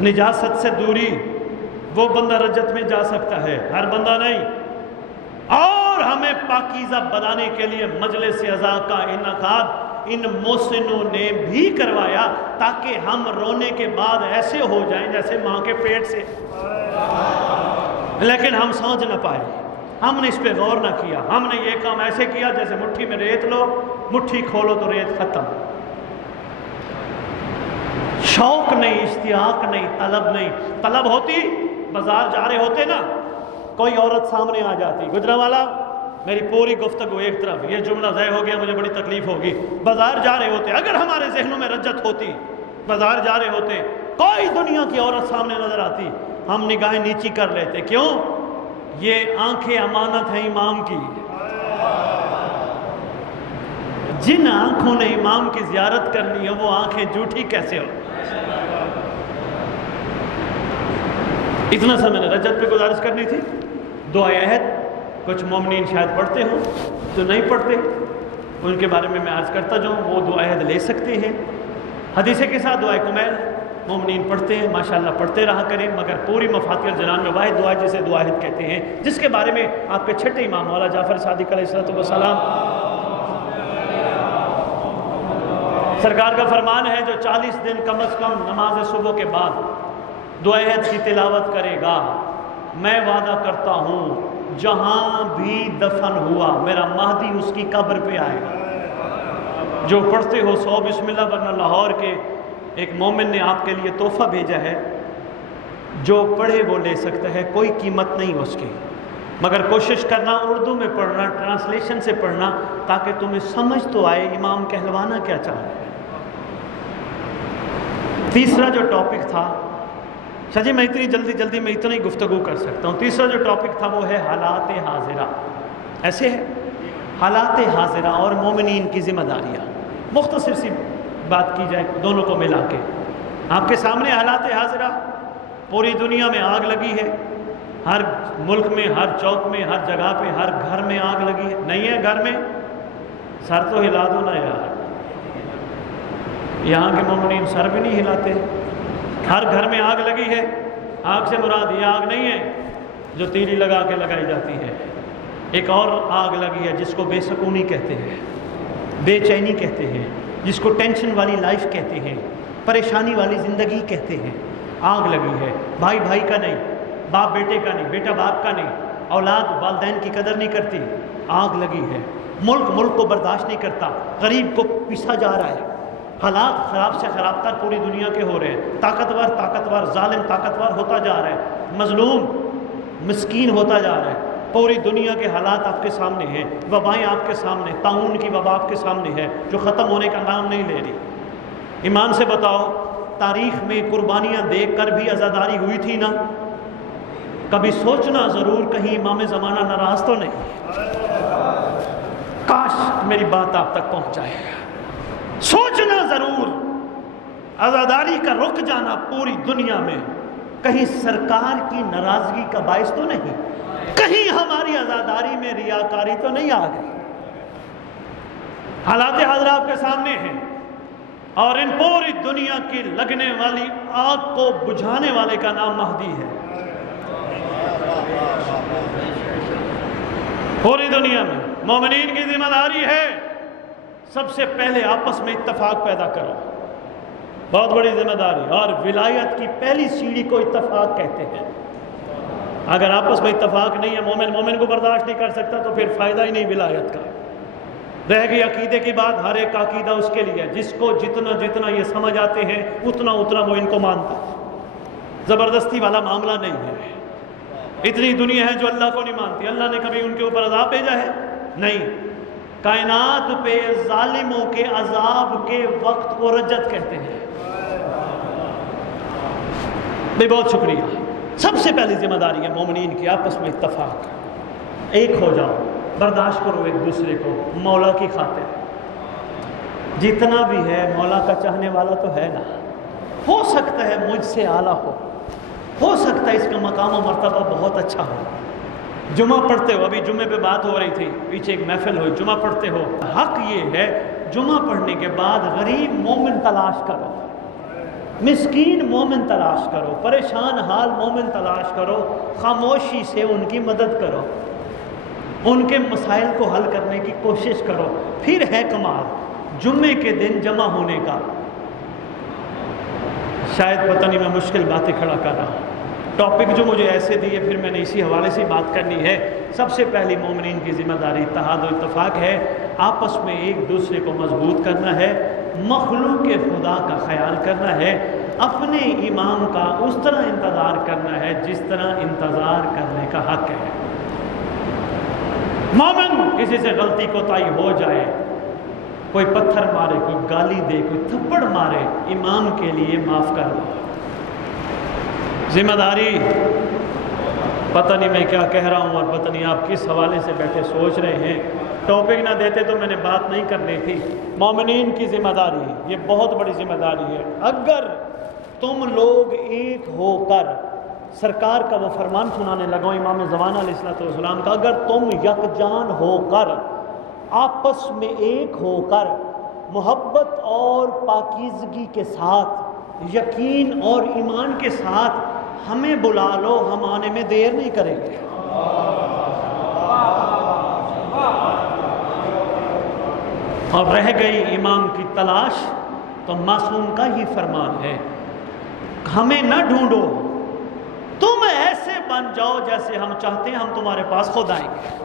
نجاست سے دوری۔ وہ بندہ رجت میں جا سکتا ہے، ہر بندہ نہیں۔ اور ہمیں پاکیزہ بنانے کے لیے مجلس اعزا کا انعقاد ان محسنوں نے بھی کروایا، تاکہ ہم رونے کے بعد ایسے ہو جائیں جیسے ماں کے پیٹ سے۔ لیکن ہم سمجھ نہ پائے، ہم نے اس پہ غور نہ کیا۔ ہم نے یہ کام ایسے کیا جیسے مٹھی میں ریت لو، مٹھی کھولو تو ریت ختم۔ شوق نہیں، اشتیاق نہیں، طلب نہیں۔ طلب ہوتی، بازار جا رہے ہوتے نا، کوئی عورت سامنے آ جاتی، گجرا والا میری پوری گفتگو ایک طرف، یہ جملہ ضائع ہو گیا، مجھے بڑی تکلیف ہوگی۔ بازار جا رہے ہوتے، اگر ہمارے ذہنوں میں رجت ہوتی، بازار جا رہے ہوتے، کوئی دنیا کی عورت سامنے نظر آتی، ہم نگاہیں نیچی کر لیتے۔ کیوں؟ یہ آنکھیں امانت ہیں امام کی۔ جن آنکھوں نے امام کی زیارت کر لی ہے وہ آنکھیں جھوٹی کیسے ہو؟ اتنا سا میں نے رجت پہ گزارش کرنی تھی۔ دعائے عہد کچھ مومنین شاید پڑھتے ہوں، جو نہیں پڑھتے ان کے بارے میں عرض کرتا جاؤں، وہ دعائے عہد لے سکتے ہیں۔ حدیثے کے ساتھ دعائے کمیل مومنین پڑھتے ہیں، ماشاءاللہ پڑھتے رہا کریں، مگر پوری مفاتیح الجنان میں واحد دعا جسے دعائے عہد کہتے ہیں، جس کے بارے میں آپ کے چھٹے امام مولا جعفر صادق علیہ السلام سرکار کا فرمان ہے، جو 40 دن کم از کم نماز صبح کے بعد دعائے عہد کی تلاوت کرے گا، میں وعدہ کرتا ہوں جہاں بھی دفن ہوا میرا مہدی اس کی قبر پہ آئے گا۔ جو پڑھتے ہو 100 بسم اللہ، ورنہ لاہور کے ایک مومن نے آپ کے لیے تحفہ بھیجا ہے، جو پڑھے وہ لے سکتا ہے، کوئی قیمت نہیں اس کی، مگر کوشش کرنا اردو میں پڑھنا، ٹرانسلیشن سے پڑھنا، تاکہ تمہیں سمجھ تو آئے امام کہلوانا کیا چاہ رہے ہیں۔ تیسرا جو ٹاپک تھا، جی میں اتنی جلدی میں اتنا ہی گفتگو کر سکتا ہوں۔ تیسرا جو ٹاپک تھا وہ ہے حالات حاضرہ۔ ایسے ہے حالات حاضرہ اور مومنین کی ذمہ داریاں۔ مختصر سی بات کی جائے دونوں کو ملا کے، آپ کے سامنے حالات حاضرہ۔ پوری دنیا میں آگ لگی ہے، ہر ملک میں، ہر چوک میں، ہر جگہ پہ، ہر گھر میں آگ لگی ہے۔ نہیں ہے گھر میں؟ سر تو ہلا دو نا یار، یہاں کے مومنین سر بھی نہیں ہلاتے۔ ہر گھر میں آگ لگی ہے۔ آگ سے مراد یہ آگ نہیں ہے جو تیلی لگا کے لگائی جاتی ہے، ایک اور آگ لگی ہے جس کو بے سکونی کہتے ہیں، بے چینی کہتے ہیں، جس کو ٹینشن والی لائف کہتے ہیں، پریشانی والی زندگی کہتے ہیں۔ آگ لگی ہے، بھائی بھائی کا نہیں، باپ بیٹے کا نہیں، بیٹا باپ کا نہیں، اولاد والدین کی قدر نہیں کرتی۔ آگ لگی ہے، ملک کو برداشت نہیں کرتا، غریب کو پیسا جا رہا ہے، حالات خراب سے خراب تر پوری دنیا کے ہو رہے ہیں، طاقتور ظالم طاقتور ہوتا جا رہا ہے، مظلوم مسکین ہوتا جا رہا ہے۔ پوری دنیا کے حالات آپ کے سامنے ہیں، وبائیں آپ کے سامنے، طاعون کی وبا آپ کے سامنے ہے جو ختم ہونے کا نام نہیں لے رہی۔ ایمان سے بتاؤ، تاریخ میں قربانیاں دیکھ کر بھی عزاداری ہوئی تھی نا؟ کبھی سوچنا ضرور کہیں امام زمانہ ناراض تو نہیں؟ کاش میری بات آپ تک پہنچ جائے۔ سوچنا ضرور، عزاداری کا رک جانا پوری دنیا میں کہیں سرکار کی ناراضگی کا باعث تو نہیں؟ کہیں ہماری عزاداری میں ریاکاری تو نہیں آ گئی؟ حالات حاضرہ آپ کے سامنے ہیں، اور ان پوری دنیا کی لگنے والی آگ کو بجھانے والے کا نام مہدی ہے۔ پوری دنیا میں مومنین کی ذمہ داری ہے، سب سے پہلے آپس میں اتفاق پیدا کرو، بہت بڑی ذمہ داری۔ اور ولایت کی پہلی سیڑھی کو اتفاق کہتے ہیں۔ اگر آپس میں اتفاق نہیں ہے، مومن کو برداشت نہیں کر سکتا، تو پھر فائدہ ہی نہیں ولایت کا۔ رہ گئی عقیدے کی بات، ہر ایک عقیدہ اس کے لیے، جس کو جتنا یہ سمجھ آتے ہیں اتنا وہ ان کو مانتا ہے۔ زبردستی والا معاملہ نہیں ہے۔ اتنی دنیا ہے جو اللہ کو نہیں مانتی، اللہ نے کبھی ان کے اوپر عذاب بھیجا ہے؟ نہیں۔ کائنات پہ ظالموں کے عذاب کے وقت کو رجت کہتے ہیں۔ بہت شکریہ۔ سب سے پہلی ذمہ داری ہے مومنین کی آپس میں اتفاق، ایک ہو جاؤ، برداشت کرو ایک دوسرے کو مولا کی خاطر۔ جتنا بھی ہے مولا کا چاہنے والا تو ہے نا، ہو سکتا ہے مجھ سے اعلیٰ ہو سکتا ہے اس کا مقام و مرتبہ بہت اچھا ہو، جمعہ پڑھتے ہو، ابھی جمعے پہ بات ہو رہی تھی، پیچھے ایک محفل ہوئی، جمعہ پڑھتے ہو، حق یہ ہے جمعہ پڑھنے کے بعد غریب مومن تلاش کرو، مسکین مومن تلاش کرو، پریشان حال مومن تلاش کرو، خاموشی سے ان کی مدد کرو، ان کے مسائل کو حل کرنے کی کوشش کرو۔ پھر ہے کمال جمعے کے دن جمع ہونے کا۔ شاید پتہ نہیں میں مشکل باتیں کھڑا کر رہا ہوں، ٹاپک جو مجھے ایسے دیے پھر میں نے اسی حوالے سے بات کرنی ہے۔ سب سے پہلی مومنین کی ذمہ داری اتحاد و اتفاق ہے، آپس میں ایک دوسرے کو مضبوط کرنا ہے، مخلوق خدا کا خیال کرنا ہے، اپنے امام کا اس طرح انتظار کرنا ہے جس طرح انتظار کرنے کا حق ہے۔ مومن کسی سے غلطی کوتاہی ہو جائے، کوئی پتھر مارے، کوئی گالی دے، کوئی تھپڑ مارے، امام کے لیے معاف کر دو۔ ذمہ داری، پتہ نہیں میں کیا کہہ رہا ہوں اور پتہ نہیں آپ کس حوالے سے بیٹھے سوچ رہے ہیں، ٹاپک نہ دیتے تو میں نے بات نہیں کرنی تھی۔ مومنین کی ذمہ داری، یہ بہت بڑی ذمہ داری ہے۔ اگر تم لوگ ایک ہو کر، سرکار کا وہ فرمان سنانے لگا امام زمانہ علیہ السلام کا، اگر تم یکجان ہو کر، آپس میں ایک ہو کر، محبت اور پاکیزگی کے ساتھ، یقین اور ایمان کے ساتھ ہمیں بلا لو، ہم آنے میں دیر نہیں کریں گے۔ اور رہ گئی امام کی تلاش تو معصوم کا ہی فرمان ہے، ہمیں نہ ڈھونڈو، تم ایسے بن جاؤ جیسے ہم چاہتے ہیں، ہم تمہارے پاس خود آئیں گے۔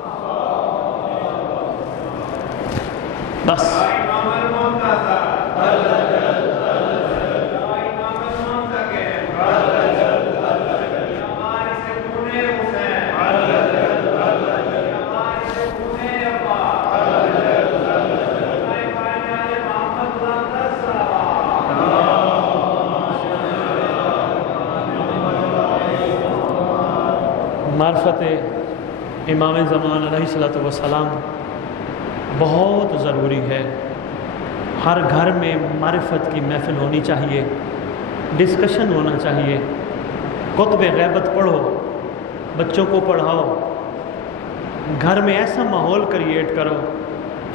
بس معرفت امام زمان علیہ السلام بہت ضروری ہے۔ ہر گھر میں معرفت کی محفل ہونی چاہیے، ڈسکشن ہونا چاہیے، کتب غیبت پڑھو، بچوں کو پڑھاؤ، گھر میں ایسا ماحول کریٹ کرو۔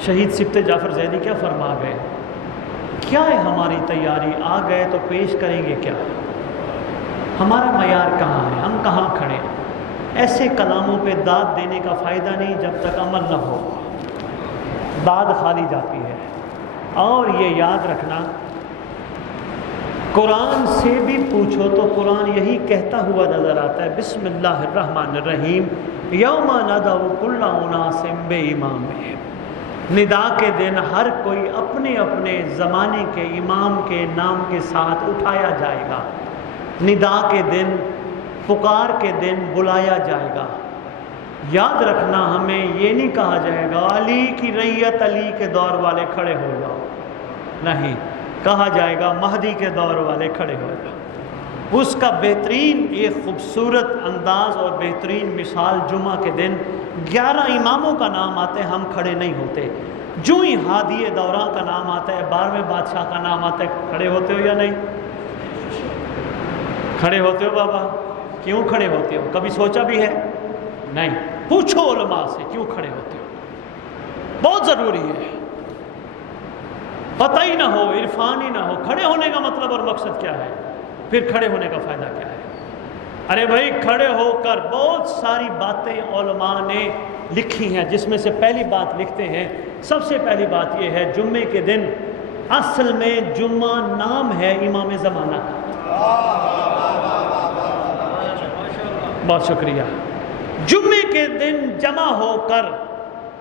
شہید سبط جعفر زیدی کیا فرما گئے، کیا ہے ہماری تیاری، آ گئے تو پیش کریں گے کیا، ہمارا معیار کہاں ہے، ہم کہاں کھڑے ہیں۔ ایسے کلاموں پہ داد دینے کا فائدہ نہیں جب تک عمل نہ ہو، داد خالی جاتی ہے۔ اور یہ یاد رکھنا، قرآن سے بھی پوچھو تو قرآن یہی کہتا ہوا نظر آتا ہے، بسم اللہ الرحمن الرحیم، یوم ندعو کل اناس بامامہم۔ ندا کے دن ہر کوئی اپنے اپنے زمانے کے امام کے نام کے ساتھ اٹھایا جائے گا۔ ندا کے دن، پکار کے دن بلایا جائے گا۔ یاد رکھنا، ہمیں یہ نہیں کہا جائے گا علی کی ریت علی کے دور والے کھڑے ہو جاؤ، نہیں، کہا جائے گا مہدی کے دور والے کھڑے ہو جاؤ۔ اس کا بہترین ایک خوبصورت انداز اور بہترین مثال، جمعہ کے دن 11 اماموں کا نام آتا ہے، ہم کھڑے نہیں ہوتے۔ جو ہی ہادی دوراں کا نام آتا ہے، 12ویں بادشاہ کا نام آتا ہے، کھڑے ہوتے ہو یا نہیں؟ کھڑے ہوتے ہو بابا؟ کیوں کھڑے ہوتے ہو؟ کبھی سوچا بھی ہے؟ نہیں۔ پوچھو علماء سے کیوں کھڑے ہوتے ہو، بہت ضروری ہے۔ پتہ ہی نہ ہو، عرفان ہی نہ ہو، کھڑے ہونے کا مطلب اور مقصد کیا ہے، پھر کھڑے ہونے کا فائدہ کیا ہے؟ ارے بھائی، کھڑے ہو کر بہت ساری باتیں علماء نے لکھی ہیں، جس میں سے پہلی بات لکھتے ہیں، سب سے پہلی بات یہ ہے، جمعے کے دن، اصل میں جمعہ نام ہے امام زمانہ کا۔ بہت شکریہ۔ جمعے کے دن جمع ہو کر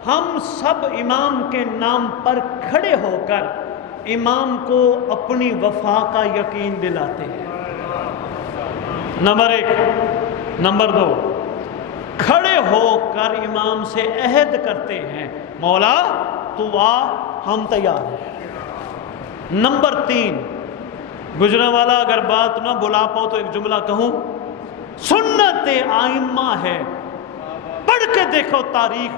ہم سب امام کے نام پر کھڑے ہو کر امام کو اپنی وفا کا یقین دلاتے ہیں، نمبر 1۔ نمبر 2، کھڑے ہو کر امام سے عہد کرتے ہیں، مولا تو آ، ہم تیار ہیں۔ نمبر 3، گجرا والا اگر بات نہ بلا پاؤ تو ایک جملہ کہوں، سنت آئمہ ہے، پڑھ کے دیکھو تاریخ،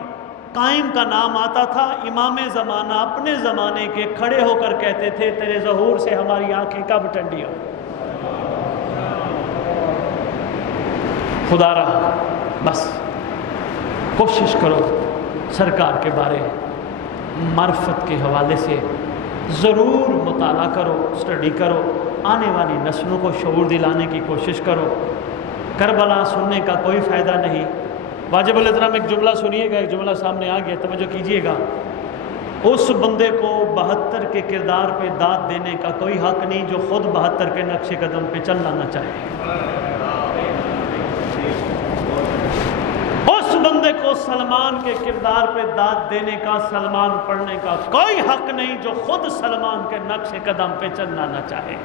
قائم کا نام آتا تھا، امام زمانہ اپنے زمانے کے کھڑے ہو کر کہتے تھے، تیرے ظہور سے ہماری آنکھیں کب ٹھنڈی ہو۔ خدا رہا، بس کوشش کرو سرکار کے بارے معرفت کے حوالے سے ضرور مطالعہ کرو، اسٹڈی کرو، آنے والی نسلوں کو شعور دلانے کی کوشش کرو۔ کربلا سننے کا کوئی فائدہ نہیں۔ واجب الاحترام ایک جملہ سنیے گا، ایک جملہ سامنے آ گیا، توجہ کیجیے گا۔ اس بندے کو 72 کے کردار پہ داد دینے کا کوئی حق نہیں جو خود 72 کے نقش قدم پہ چلنا نہ چاہے۔ اس بندے کو سلمان کے کردار پہ داد دینے کا، سلمان پڑھنے کا کوئی حق نہیں جو خود سلمان کے نقش قدم پہ چلنا نہ چاہے۔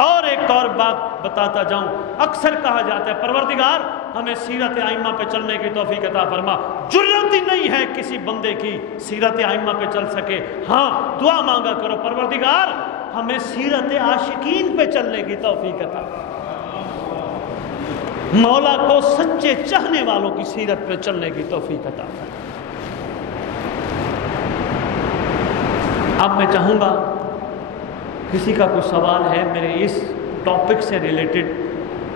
اور ایک اور بات بتاتا جاؤں، اکثر کہا جاتا ہے پروردگار ہمیں سیرت ائمہ پہ چلنے کی توفیق عطا فرما۔ جرات ہی نہیں ہے کسی بندے کی سیرت ائمہ پہ چل سکے، ہاں دعا مانگا کرو پروردگار ہمیں سیرت عاشقین پہ چلنے کی توفیق عطا فرما۔ مولا کو سچے چاہنے والوں کی سیرت پہ چلنے کی توفیق عطا فرما۔ اب میں چاہوں گا کسی کا کوئی سوال ہے میرے اس ٹاپک سے ریلیٹڈ،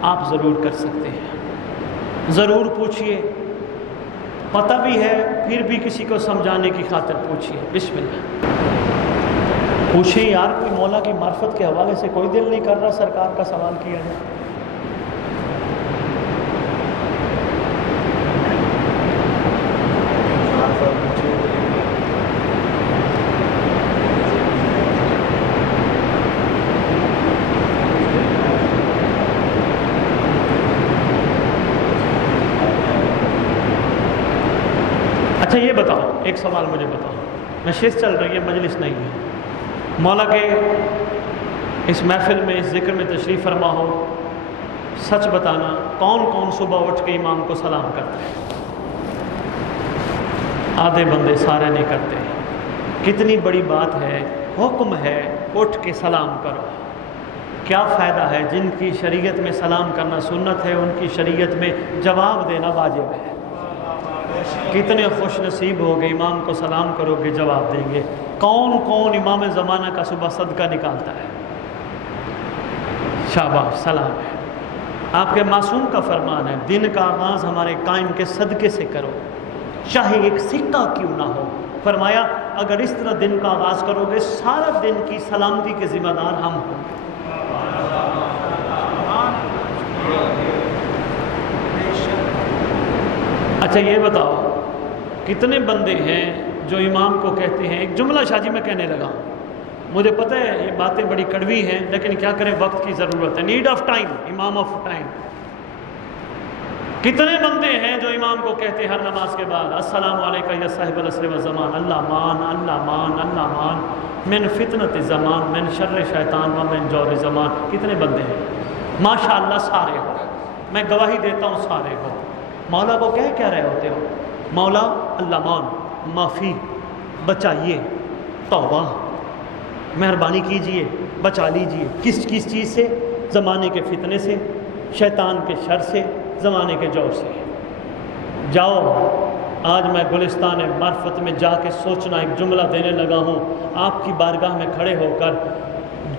آپ ضرور کر سکتے ہیں، ضرور پوچھئے، پتہ بھی ہے پھر بھی کسی کو سمجھانے کی خاطر پوچھئے۔ بسم اللہ پوچھیں یار، کوئی مولا کی معرفت کے حوالے سے کوئی دل نہیں کر رہا سرکار کا سوال کیا جائے؟ اچھا یہ بتاؤ، ایک سوال مجھے بتاؤ، نشست چل رہی ہے، مجلس نہیں ہے، مولا کے اس محفل میں، اس ذکر میں تشریف فرما ہو، سچ بتانا کون کون صبح اٹھ کے امام کو سلام کرتے ہیں؟ آدھے بندے، سارے نہیں کرتے۔ کتنی بڑی بات ہے، حکم ہے اٹھ کے سلام کرو۔ کیا فائدہ ہے؟ جن کی شریعت میں سلام کرنا سنت ہے ان کی شریعت میں جواب دینا واجب ہے۔ کتنے خوش نصیب ہو گے، امام کو سلام کرو گے جواب دیں گے۔ کون کون امام زمانہ کا صبح صدقہ نکالتا ہے؟ شاباش، سلام ہے۔ آپ کے معصوم کا فرمان ہے، دن کا آغاز ہمارے قائم کے صدقے سے کرو، چاہے ایک سکہ کیوں نہ ہو۔ فرمایا اگر اس طرح دن کا آغاز کرو گے سارا دن کی سلامتی کے ذمہ دار ہم ہوں گے۔ اچھا یہ بتاؤ، کتنے بندے ہیں جو امام کو کہتے ہیں، ایک جملہ شاہ جی میں کہنے لگا، مجھے پتہ ہے یہ باتیں بڑی کڑوی ہیں لیکن کیا کریں، وقت کی ضرورت ہے، نیڈ آف ٹائم، امام آف ٹائم۔ کتنے بندے ہیں جو امام کو کہتے ہیں ہر نماز کے بعد، السلام علیکم یا صاحب العصر والزمان، اللہ مان اللہ مان اللہ مان، من فتنۃ زمان، من شر شیطان و من جور زمان۔ کتنے بندے ہیں؟ ماشاءاللہ سارے ہو، میں گواہی دیتا ہوں سارے ہو۔ مولا کو کہہ رہے ہوتے ہو، مولا اللہ مان، معافی، بچائیے، توبہ، مہربانی کیجئے، بچا لیجئے۔ کس چیز سے؟ زمانے کے فتنے سے، شیطان کے شر سے، زمانے کے جور سے۔ جاؤ، آج میں گلستان معرفت میں جا کے سوچنا، ایک جملہ دینے لگا ہوں آپ کی بارگاہ میں کھڑے ہو کر،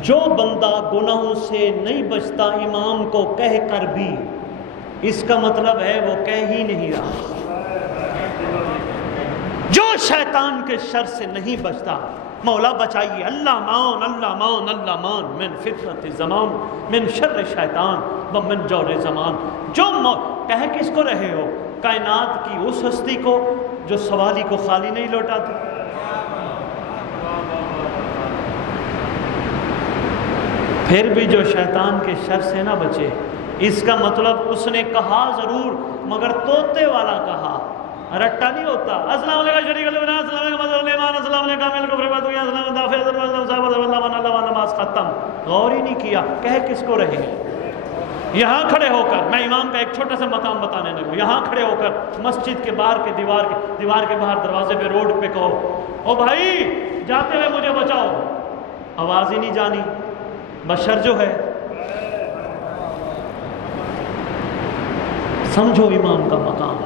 جو بندہ گناہوں سے نہیں بچتا امام کو کہہ کر بھی، اس کا مطلب ہے وہ کہہ ہی نہیں رہا۔ جو شیطان کے شر سے نہیں بچتا، مولا بچائیے، اللہ مان اللہ مان اللہ مان، من فتنۃ زمان، من شر شیطان و من جور زمان۔ جو کہہ کس کو رہے ہو؟ کائنات کی اس ہستی کو جو سوالی کو خالی نہیں لوٹاتی۔ پھر بھی جو شیطان کے شر سے نہ بچے، اس کا مطلب اس نے کہا ضرور مگر طوطے والا کہا، رٹا نہیں ہوتا۔ السلام علیکم شریک اللہ، السلام علیکم مظہر الایمان، السلام علیکم کامل کفر باتوی، السلام علیکم دافع السلام صاحب اللہ نماز ختم۔ غور ہی نہیں کیا، کہہ کس کو رہے ہیں؟ یہاں کھڑے ہو کر میں امام کا ایک چھوٹا سا مقام بتانے لگوں، یہاں کھڑے ہو کر مسجد کے باہر کے دیوار کے باہر دروازے پہ روڈ پہ کہو، او بھائی جاتے ہوئے مجھے بچاؤ، آواز ہی نہیں جانی، بشر جو ہے۔ سمجھو امام کا مقام،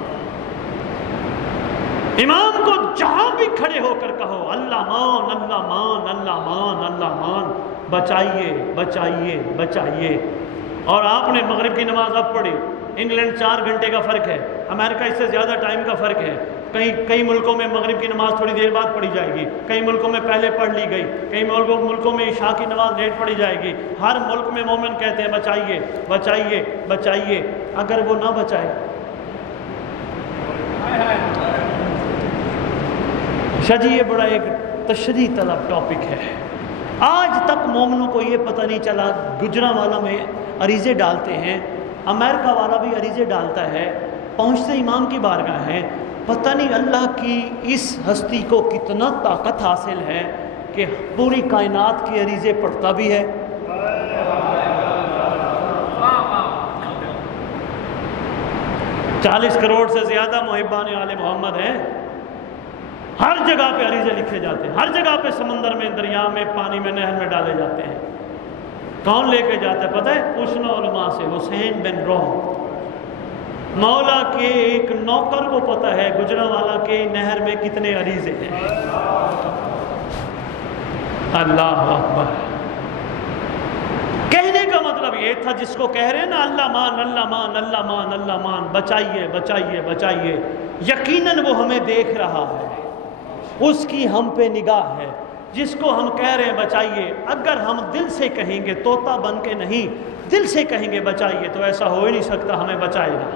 امام کو جہاں بھی کھڑے ہو کر کہو، اللہ مان اللہ مان اللہ مان اللہ مان، بچائیے بچائیے بچائیے۔ اور آپ نے مغرب کی نماز اب پڑھی، انگلینڈ 4 گھنٹے کا فرق ہے، امریکہ اس سے زیادہ ٹائم کا فرق ہے، کئی ملکوں میں مغرب کی نماز تھوڑی دیر بعد پڑھی جائے گی، کئی ملکوں میں پہلے پڑھ لی گئی، کئی ملکوں میں عشاء کی نماز لیٹ پڑھی جائے گی۔ ہر ملک میں مومن کہتے ہیں بچائیے بچائیے بچائیے، اگر وہ نہ بچائے جی یہ بڑا ایک تشریح طلب ٹاپک ہے۔ آج تک مومنوں کو یہ پتہ نہیں چلا، گجرانوالہ میں عریضے ڈالتے ہیں، امریکہ والا بھی عریضے ڈالتا ہے، پہنچتے امام کی بارگاہ ہے، پتہ نہیں اللہ کی اس ہستی کو کتنا طاقت حاصل ہے کہ پوری کائنات کی عریضے پڑھتا بھی ہے۔ 40 کروڑ سے زیادہ محبان آل محمد ہیں، ہر جگہ پہ عریضے لکھے جاتے ہیں، ہر جگہ پہ سمندر میں، دریا میں، پانی میں، نہر میں ڈالے جاتے ہیں۔ کون لے کے جاتا ہے پتہ ہے؟ پوچھنا علماء سے۔ حسین بن روح مولا کے ایک نوکر کو پتہ ہے گجرانوالہ کے نہر میں کتنے عریضے ہیں۔ اللہ اکبر۔ کہنے کا مطلب یہ تھا، جس کو کہہ رہے ہیں نا اللہ مان اللہ مان اللہ مان اللہ مان، بچائیے بچائیے بچائیے، یقیناً وہ ہمیں دیکھ رہا ہے، اس کی ہم پہ نگاہ ہے۔ جس کو ہم کہہ رہے ہیں بچائیے، اگر ہم دل سے کہیں گے، طوطا بن کے نہیں، دل سے کہیں گے بچائیے، تو ایسا ہو ہی نہیں سکتا ہمیں بچائے گا۔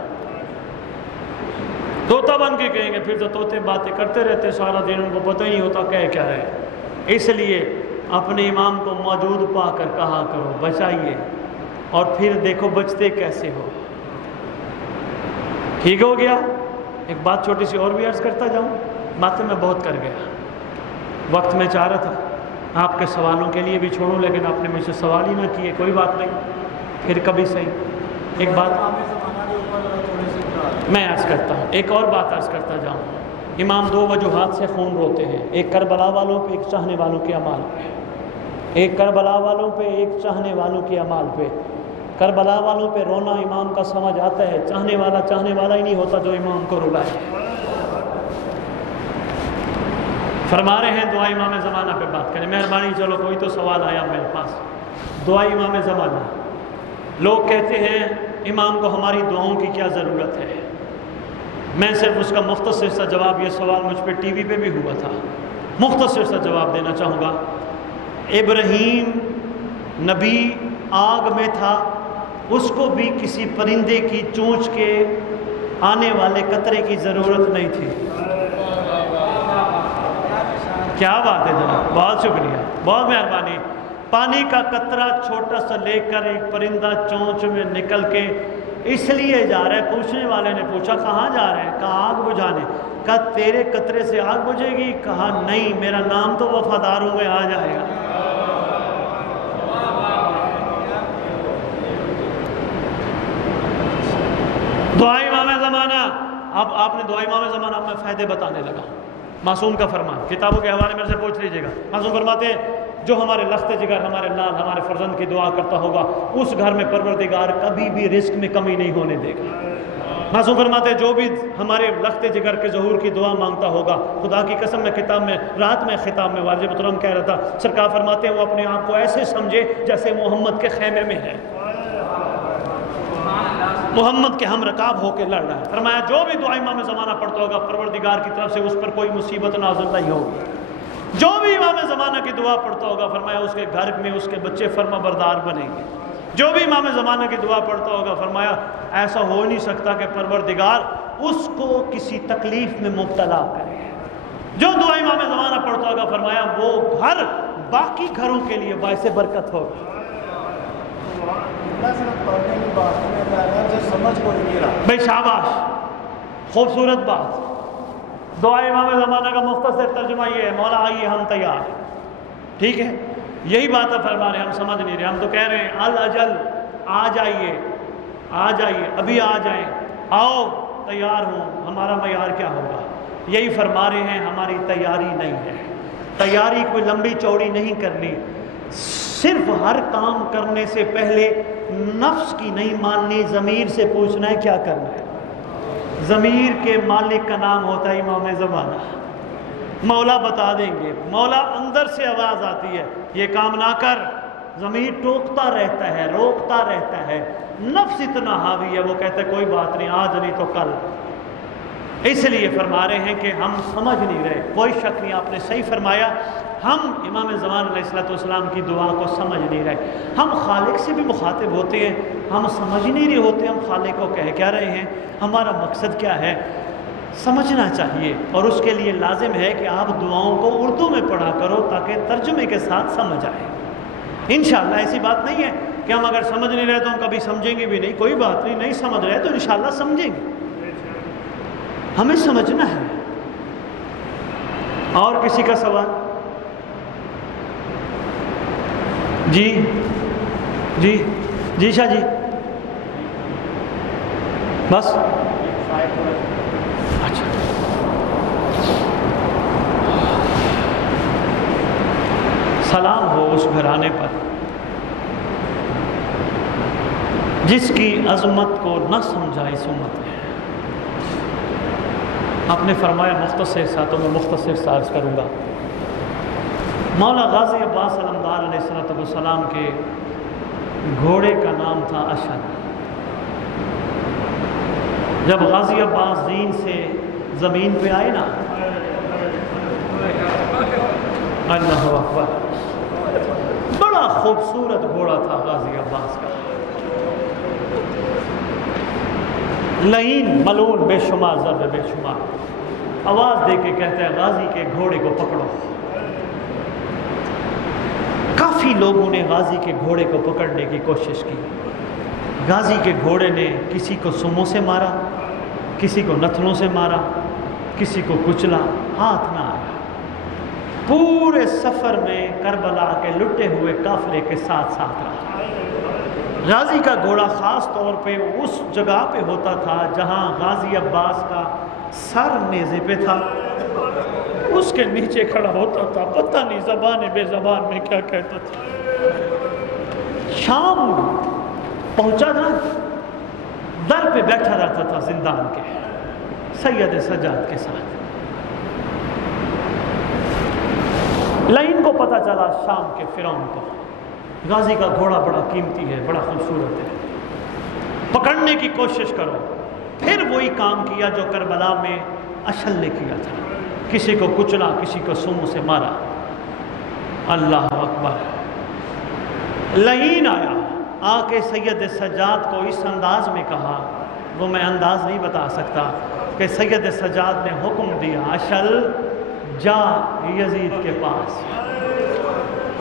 طوطا بن کے کہیں گے پھر تو طوطے باتیں کرتے رہتے سارا دن، ان کو پتہ ہی نہیں ہوتا کیا ہے۔ اس لیے اپنے امام کو موجود پا کر کہا کرو بچائیے، اور پھر دیکھو بچتے کیسے ہو۔ ٹھیک ہو گیا؟ ایک بات چھوٹی سی اور بھی عرض کرتا جاؤں، باتیں میں بہت کر گیا، وقت میں چاہ رہا تھا آپ کے سوالوں کے لیے بھی چھوڑوں، لیکن آپ نے مجھ سے سوال ہی نہ کیے، کوئی بات نہیں، پھر کبھی صحیح۔ ایک بات میں عرض کرتا ہوں، ایک اور بات عرض کرتا جاؤں۔ امام 2 وجوہات سے خون روتے ہیں، ایک کربلا والوں پہ، ایک چاہنے والوں کے اعمال پہ۔ ایک کربلا والوں پہ، ایک چاہنے والوں کے اعمال پہ۔ کربلا والوں پہ رونا امام کا سمجھ آتا ہے، چاہنے والا ہی نہیں ہوتا جو امام کو رلائے۔ فرما رہے ہیں دعا امام زمانہ پہ بات کریں، مہربانی چلو کوئی تو سوال آیا میرے پاس۔ دعا امام زمانہ، لوگ کہتے ہیں امام کو ہماری دعاؤں کی کیا ضرورت ہے؟ میں صرف اس کا مختصر سا جواب، یہ سوال مجھ پہ ٹی وی پہ بھی ہوا تھا، مختصر سا جواب دینا چاہوں گا۔ ابراہیم نبی آگ میں تھا، اس کو بھی کسی پرندے کی چونچ کے آنے والے قطرے کی ضرورت نہیں تھی۔ کیا بات ہے جناب، بہت شکریہ، بہت مہربانی۔ پانی کا قطرہ چھوٹا سا لے کر ایک پرندہ چونچ میں نکل کے اس لیے جا رہا ہے، پوچھنے والے نے پوچھا کہاں جا رہے ہیں؟ کہا آگ بجھانے۔ کہا تیرے قطرے سے آگ بجھے گی؟ کہا نہیں، میرا نام تو وفاداروں میں آ جائے گا۔ دعا امام زمانہ، اب آپ نے دعا امام زمانہ، اب میں فائدے بتانے لگا۔ معصوم کا فرمان، کتابوں کے حوالے میرے سے پوچھ لیجئے گا۔ معصوم فرماتے ہیں جو ہمارے لخت جگر، ہمارے لال، ہمارے فرزند کی دعا کرتا ہوگا، اس گھر میں پروردگار کبھی بھی رزق میں کمی نہیں ہونے دے گا۔ معصوم فرماتے ہیں جو بھی ہمارے لخت جگر کے ظہور کی دعا مانگتا ہوگا، خدا کی قسم میں کتاب میں رات میں خطاب میں والد محترم کہہ رہا تھا، سرکار فرماتے ہیں وہ اپنے آپ کو ایسے سمجھے جیسے محمد کے خیمے میں ہے، محمد کے ہم رکاب ہو کے لڑ رہا ہے۔ فرمایا جو بھی دعا امام زمانہ پڑھتا ہوگا، پروردگار کی طرف سے اس پر کوئی مصیبت نازل نہیں ہوگی۔ جو بھی امام زمانہ کی دعا پڑھتا ہوگا، فرمایا اس کے گھر میں اس کے بچے فرما بردار بنیں گے۔ جو بھی امام زمانہ کی دعا پڑھتا ہوگا، فرمایا ایسا ہو نہیں سکتا کہ پروردگار اس کو کسی تکلیف میں مبتلا کرے۔ جو دعا امام زمانہ پڑھتا ہوگا، فرمایا وہ گھر باقی گھروں کے لیے باعث برکت ہوگا۔ بھائی شاباش، خوبصورت بات۔ دعا امام زمانہ کا مختصر ترجمہ یہ ہے، مولا آئیے ہم تیار ہیں۔ ٹھیک ہے، یہی بات آپ فرما رہے ہیں، ہم سمجھ نہیں رہے، ہم تو کہہ رہے ہیں الاجل، آ جائیے آ جائیے، ابھی آ جائیں، آؤ تیار ہوں۔ ہمارا معیار کیا ہوگا؟ یہی فرما رہے ہیں، ہماری تیاری نہیں ہے۔ تیاری کوئی لمبی چوڑی نہیں کرنی، صرف ہر کام کرنے سے پہلے نفس کی نہیں ماننی، ضمیر سے پوچھنا ہے کیا کرنا ہے۔ ضمیر کے مالک کا نام ہوتا ہے امام زمانہ۔ مولا بتا دیں گے، مولا اندر سے آواز آتی ہے یہ کام نہ کر، ضمیر ٹوکتا رہتا ہے، روکتا رہتا ہے، نفس اتنا حاوی ہے، وہ کہتا ہے کوئی بات نہیں، آج نہیں تو کل۔ اس لیے فرما رہے ہیں کہ ہم سمجھ نہیں رہے، کوئی شک نہیں، آپ نے صحیح فرمایا، ہم امام زمان علیہ السلام کی دعا کو سمجھ نہیں رہے۔ ہم خالق سے بھی مخاطب ہوتے ہیں، ہم سمجھ نہیں رہے ہوتے ہم خالق کو کہہ کیا رہے ہیں، ہمارا مقصد کیا ہے، سمجھنا چاہیے۔ اور اس کے لیے لازم ہے کہ آپ دعاؤں کو اردو میں پڑھا کرو تاکہ ترجمے کے ساتھ سمجھ آئے۔ انشاءاللہ ایسی بات نہیں ہے کہ ہم اگر سمجھ نہیں رہے تو ہم کبھی سمجھیں گے بھی نہیں، کوئی بات نہیں، نہیں سمجھ رہے تو انشاءاللہ سمجھیں گے، ہمیں سمجھنا ہے۔ اور کسی کا سوال؟ جی جی جی شاہ جی، بس اچھا، سلام ہو اس گھرانے پر جس کی عظمت کو نہ سمجھا اس امت نے۔ آپ نے فرمایا مختصر سا، تو میں مختصر سا عرض کروں گا۔ مولا غازی عباس علمدار علیہ السلام کے گھوڑے کا نام تھا اشل۔ جب غازی عباس زین سے زمین پہ آئے نا، اللہ اکبر، بڑا خوبصورت گھوڑا تھا غازی عباس کا، لعین ملعون، بے شمار ضرب بے شمار، آواز دے کے کہتا ہے غازی کے گھوڑے کو پکڑو۔ کافی لوگوں نے غازی کے گھوڑے کو پکڑنے کی کوشش کی، غازی کے گھوڑے نے کسی کو سموں سے مارا، کسی کو نتھنوں سے مارا، کسی کو کچلا، ہاتھ نہ آیا۔ پورے سفر میں کربلا کے لٹے ہوئے قافلے کے ساتھ ساتھ رہا۔ غازی کا گھوڑا خاص طور پہ اس جگہ پہ ہوتا تھا جہاں غازی عباس کا سر نیزے پہ تھا، اس کے نیچے کھڑا ہوتا تھا، پتہ نہیں زبان بے زبان میں کیا کہتا تھا۔ شام پہنچا تھا، در پہ بیٹھا رہتا تھا زندان کے سید سجاد کے ساتھ۔ لعین کو پتہ چلا شام کے فرعون کو، غازی کا گھوڑا بڑا قیمتی ہے، بڑا خوبصورت ہے، پکڑنے کی کوشش کرو۔ پھر وہی کام کیا جو کربلا میں اشل نے کیا تھا، کسی کو کچلا، کسی کو سموں سے مارا۔ اللہ اکبر۔ لعین آیا، آ کے سید سجاد کو اس انداز میں کہا، وہ میں انداز نہیں بتا سکتا، کہ سید سجاد نے حکم دیا اشل جا یزید کے پاس۔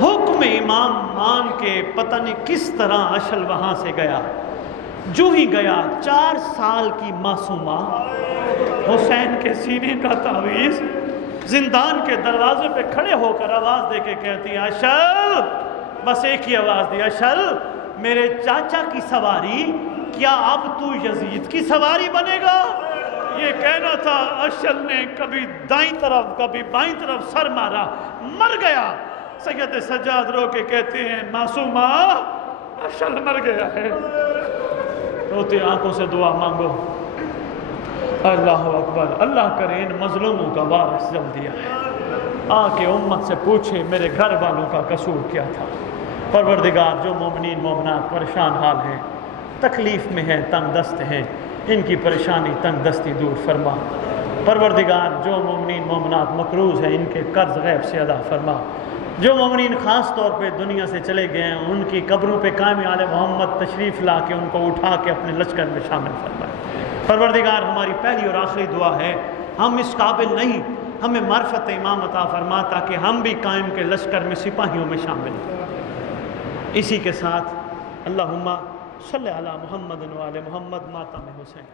حکم امام مان کے پتہ نہیں کس طرح اشل وہاں سے گیا۔ جو ہی گیا، 4 سال کی معصومہ حسین کے سینے کا تعویذ زندان کے دروازے پہ کھڑے ہو کر آواز دے کے کہتی ہے اشل، بس ایک ہی آواز دی، اشل میرے چاچا کی سواری، کیا اب تو یزید کی سواری بنے گا؟ یہ کہنا تھا، اشل نے کبھی دائیں طرف کبھی بائیں طرف سر مارا، مر گیا۔ سید سجاد رو کے کہتے ہیں معصومہ اشل مر گیا ہے۔ روتی آنکھوں سے دعا مانگو۔ اللہ اکبر، اللہ کرے ان مظلوموں کا وارث جلدی آئے، آ کے امت سے پوچھے میرے گھر والوں کا قصور کیا تھا۔ پروردگار، جو مومنین مومنات پریشان حال ہیں، تکلیف میں ہیں، تنگ دست ہیں، ان کی پریشانی تنگ دستی دور فرما۔ پروردگار، جو مومنین مومنات مقروض ہیں، ان کے قرض غیب سے ادا فرما۔ جو مومنین خاص طور پہ دنیا سے چلے گئے ہیں، ان کی قبروں پہ قائم آل محمد تشریف لا کے ان کو اٹھا کے اپنے لشکر میں شامل فرمائے۔ پروردگار، ہماری پہلی اور آخری دعا ہے، ہم اس قابل نہیں، ہمیں معرفت امام عطا فرما تاکہ ہم بھی قائم کے لشکر میں سپاہیوں میں شامل ہوں۔ اسی کے ساتھ اللہم صلی علی محمد و آل محمد، ماتم حسین۔